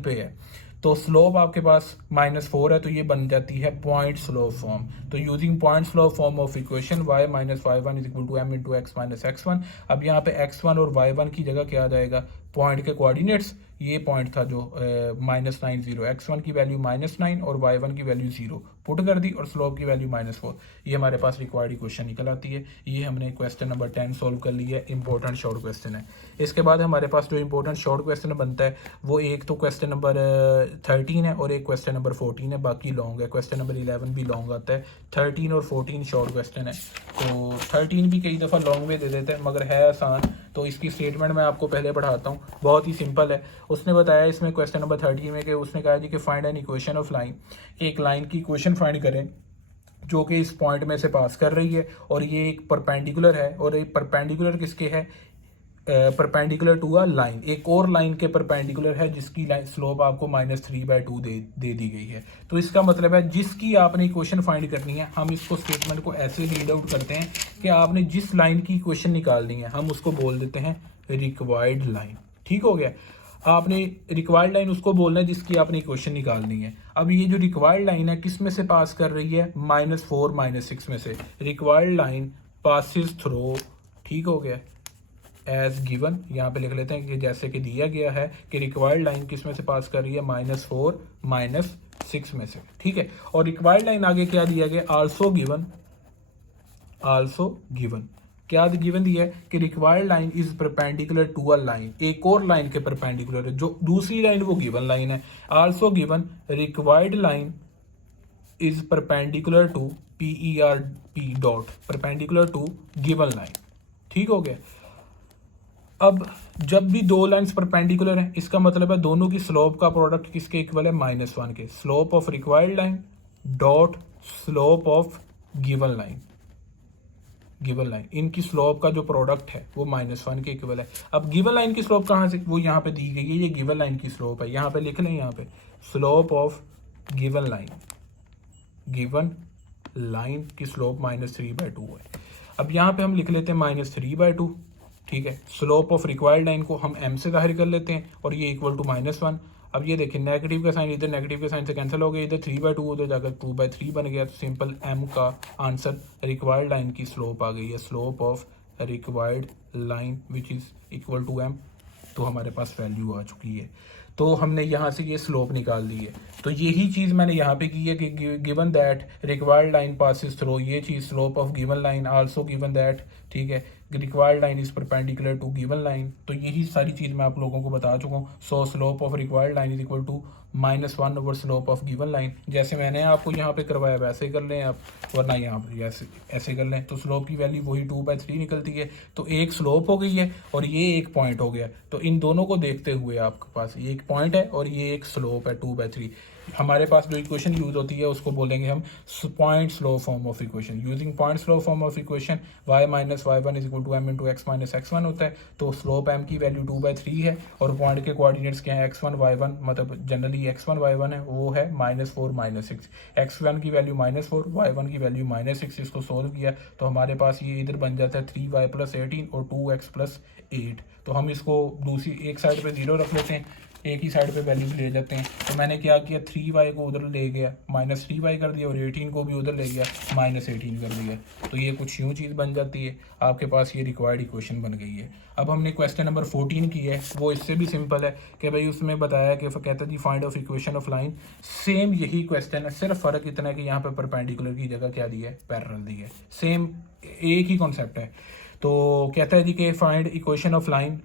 पे है। तो स्लोप आपके पास -4 है, तो ये बन जाती है पॉइंट स्लोप फॉर्म। तो using point slope form of equation y - y1 = m × x - x1। अब यहाँ पे x1 और y1 की जगह क्या आ जाएगा, पॉइंट के कोऑर्डिनेट्स। ये पॉइंट था जो -90, x1 की वैल्यू -9 और y1 की वैल्यू 0 पुट कर दी और स्लोप की वैल्यू -4। ये हमारे पास रिक्वायर्ड इक्वेशन निकल आती है। ये हमने क्वेश्चन नंबर 10 सोल्व कर लिया है, इंपॉर्टेंट शॉर्ट क्वेश्चन है। इसके बाद हमारे पास जो इंपॉर्टेंट शॉर्ट क्वेश्चन बनता है वो एक तो क्वेश्चन नंबर 13 है और एक क्वेश्चन नंबर 14 है, बाकी लॉन्ग है। क्वेश्चन नंबर 11 भी लॉन्ग आता है, 13 और 14 शॉर्ट क्वेश्चन है। तो 13 भी कई दफ़ा लॉन्ग में दे देते हैं, मगर है आसान। तो इसकी स्टेटमेंट मैं आपको पहले पढ़ाता हूँ, बहुत ही सिंपल है। उसने बताया इसमें क्वेश्चन नंबर 13 में कि उसने कहा जी कि find an equation of line, एक लाइन की इक्वेशन फाइंड करें जो कि इस पॉइंट में से पास कर रही है, और ये एक परपेंडिकुलर है, और एक परपेंडिकुलर किसके है, परपेंडिकुलर टू अ लाइन, एक और लाइन के परपेंडिकुलर है जिसकी लाइन स्लोप आपको -3/2 दे दी गई है। तो इसका मतलब है जिसकी आपने इक्वेशन फाइंड करनी है, हम इसको स्टेटमेंट को ऐसे रीड आउट करते हैं कि आपने जिस लाइन की इक्वेशन निकालनी है हम उसको बोल देते हैं रिक्वायर्ड लाइन। ठीक हो गया, आपने रिक्वायर्ड लाइन उसको बोलना है जिसकी आपने इक्वेशन निकालनी है। अब ये जो रिक्वायर्ड लाइन है किस में से पास कर रही है, -4 -6 में से। रिक्वायर्ड लाइन पासिस थ्रू, ठीक हो गया, एज गिवन, यहाँ पे लिख लेते हैं कि जैसे कि दिया गया है कि रिक्वायर्ड लाइन किस में से पास कर रही है, -4 -6 में से। ठीक है, और रिक्वायर्ड लाइन आगे क्या दिया गया, आल्सो गिवन क्या गिवन दिया है कि required line is perpendicular to a line, एक और लाइन के परपेंडिकुलर है, जो दूसरी लाइन वो गिवन लाइन है। Also given required line is perpendicular to PERP dot perpendicular to given line. ठीक हो गया, अब जब भी दो लाइंस परपेंडिकुलर हैं, इसका मतलब है दोनों की स्लोप का प्रोडक्ट किसके इक्वल है, -1 के। Slope of required line dot slope of given line, इनकी स्लोप का जो प्रोडक्ट है वो -1 के इक्वल है। अब गिवन लाइन की स्लोप कहाँ से, वो यहाँ पे दी गई है, ये गिवन लाइन की स्लोप है, यहाँ पे लिख लें, यहाँ पे स्लोप ऑफ गिवन लाइन की स्लोप -3/2 है। अब यहाँ पे हम लिख लेते हैं -3/2, ठीक है। स्लोप ऑफ रिक्वायर्ड लाइन को हम m से जाहिर कर लेते हैं और ये इक्वल टू -1। अब ये देखें नेगेटिव का साइन इधर नेगेटिव के साइन से कैंसिल हो गया, इधर 3/2 उधर जाकर 2/3 बन गया। तो सिंपल m का आंसर रिक्वायर्ड लाइन की स्लोप आ गई है, slope of required line which is equal to m। तो हमारे पास वैल्यू आ चुकी है। तो हमने यहाँ से ये स्लोप निकाल दी है। तो यही चीज़ मैंने यहाँ पे की है कि given that required line passes through, ये चीज़ slope of given line also given that, ठीक है, required line is perpendicular to given line. तो यही सारी चीज़ मैं आप लोगों को बता चुका हूँ। So slope of required line is equal to -1 over slope of given line. जैसे मैंने आपको यहाँ पे करवाया वैसे कर लें आप, वरना यहाँ पर ऐसे कर लें। तो स्लोप की वैल्यू वही 2/3 निकलती है। तो एक स्लोप हो गई है और ये एक पॉइंट हो गया। तो इन दोनों को देखते हुए आपके पास ये एक पॉइंट है और ये एक स्लोप है 2/3। हमारे पास जो इक्वेशन यूज होती है उसको बोलेंगे हम point slope form of equation. Using point slope form of equation y - y1 is equal to m into x - x1 होता है। तो स्लोप m की वैल्यू 2/3 है और पॉइंट के कोऑर्डिनेट्स क्या है, x1 y1, मतलब जनरली x1 y1 है, वो है -4 -6। x1 की वैल्यू -4, y1 की वैल्यू -6। इसको सोल्व किया तो हमारे पास ये इधर बन जाता है 3y + 18 और 2x + 8। तो हम इसको दूसरी एक साइड पे 0 रख लेते हैं, एक ही साइड पे वैल्यू ले जाते हैं। तो मैंने क्या किया, 3y को उधर ले गया -3y कर दिया और 18 को भी उधर ले गया -18 कर दिया। तो ये कुछ यूँ चीज़ बन जाती है, आपके पास ये रिक्वायर्ड इक्वेशन बन गई है। अब हमने क्वेश्चन नंबर 14 की है, वो इससे भी सिंपल है कि भाई उसमें बताया कि कहता जी find of equation of line. Same यही क्वेश्चन है, सिर्फ फ़र्क इतना है कि यहाँ पे परपेंडिकुलर की जगह क्या दी है, पैरेलल दी है। सेम एक ही कॉन्सेप्ट है। तो कहता है जी कि फाइंड इक्वेशन ऑफ लाइन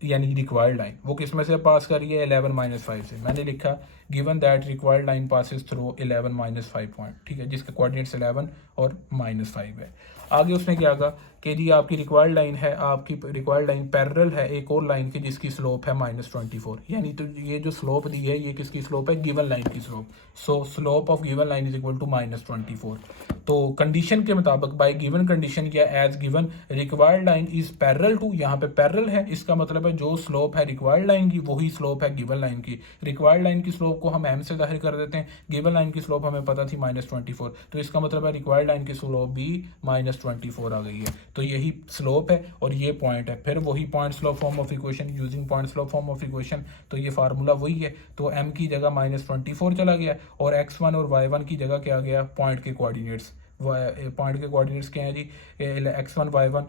यानी रिक्वायर्ड लाइन, वो किस में से पास कर रही है, 11 - 5 से। मैंने लिखा given that required line passes through 11 - 5 point, ठीक है, जिसके कोऑर्डिनेट्स 11 और -5 है। आगे उसने क्या कहा कि जी आपकी रिक्वायर्ड लाइन है, आपकी रिक्वायर्ड लाइन पैरेलल है एक और लाइन की जिसकी स्लोप है -24। यानी तो ये जो स्लोप दी है ये किसकी स्लोप है, गिवन लाइन की slope. So slope of given line is equal to -24। तो कंडीशन के मुताबिक बाय गिवन कंडीशन या as given required line is parallel to, यहाँ पे पैरेलल है, इसका मतलब है जो स्लोप है रिक्वायर्ड लाइन की वही स्लोप है गिवन लाइन की। रिक्वायर्ड लाइन की स्लोप को हम m से जाहिर कर देते हैं, गिवन लाइन की स्लोप हमें पता थी -24। तो इसका मतलब है रिक्वायर्ड लाइन की स्लोप भी -24 आ गई है। तो यही स्लोप है और ये पॉइंट है, फिर वही point slope form of equation, using point slope form of equation. तो ये फार्मूला वही है। तो m की जगह -24 चला गया और x1 और y1 की जगह क्या आ गया, पॉइंट के कोऑर्डिनेट्स। पॉइंट के कोऑर्डिनेट्स क्या है जी, x1 y1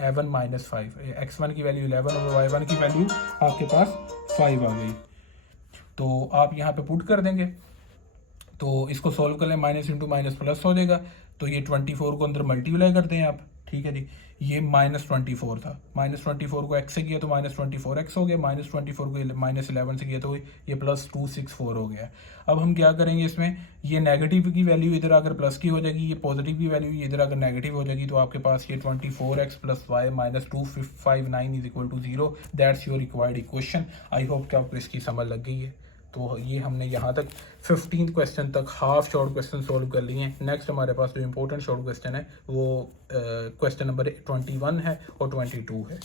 11 - 5, x1 की वैल्यू 11 और y1 की वैल्यू आपके पास 5 आ गई। तो आप यहाँ पे पुट कर देंगे, तो इसको सॉल्व कर लें, माइनस इंटू माइनस प्लस हो जाएगा। तो ये 24 को अंदर मल्टीप्लाई करते हैं आप, ठीक है जी। ये -24 था, -24 को x से किया तो -24x हो गया, -24 को -11 से किया तो ये +264 हो गया। अब हम क्या करेंगे इसमें, ये नेगेटिव की वैल्यू इधर आकर प्लस की हो जाएगी, ये पॉजिटिव की वैल्यू इधर आकर नेगेटिव हो जाएगी। तो आपके पास ये 24x + y - 259 is equal to 0। That's your required equation. I hope कि आपको इसकी समझ लग गई है। तो ये हमने यहाँ तक 15 क्वेश्चन तक हाफ शॉर्ट क्वेश्चन सोल्व कर लिए हैं। नेक्स्ट हमारे पास जो इंपॉर्टेंट शॉर्ट क्वेश्चन है वो क्वेश्चन नंबर 21 है और 22 है।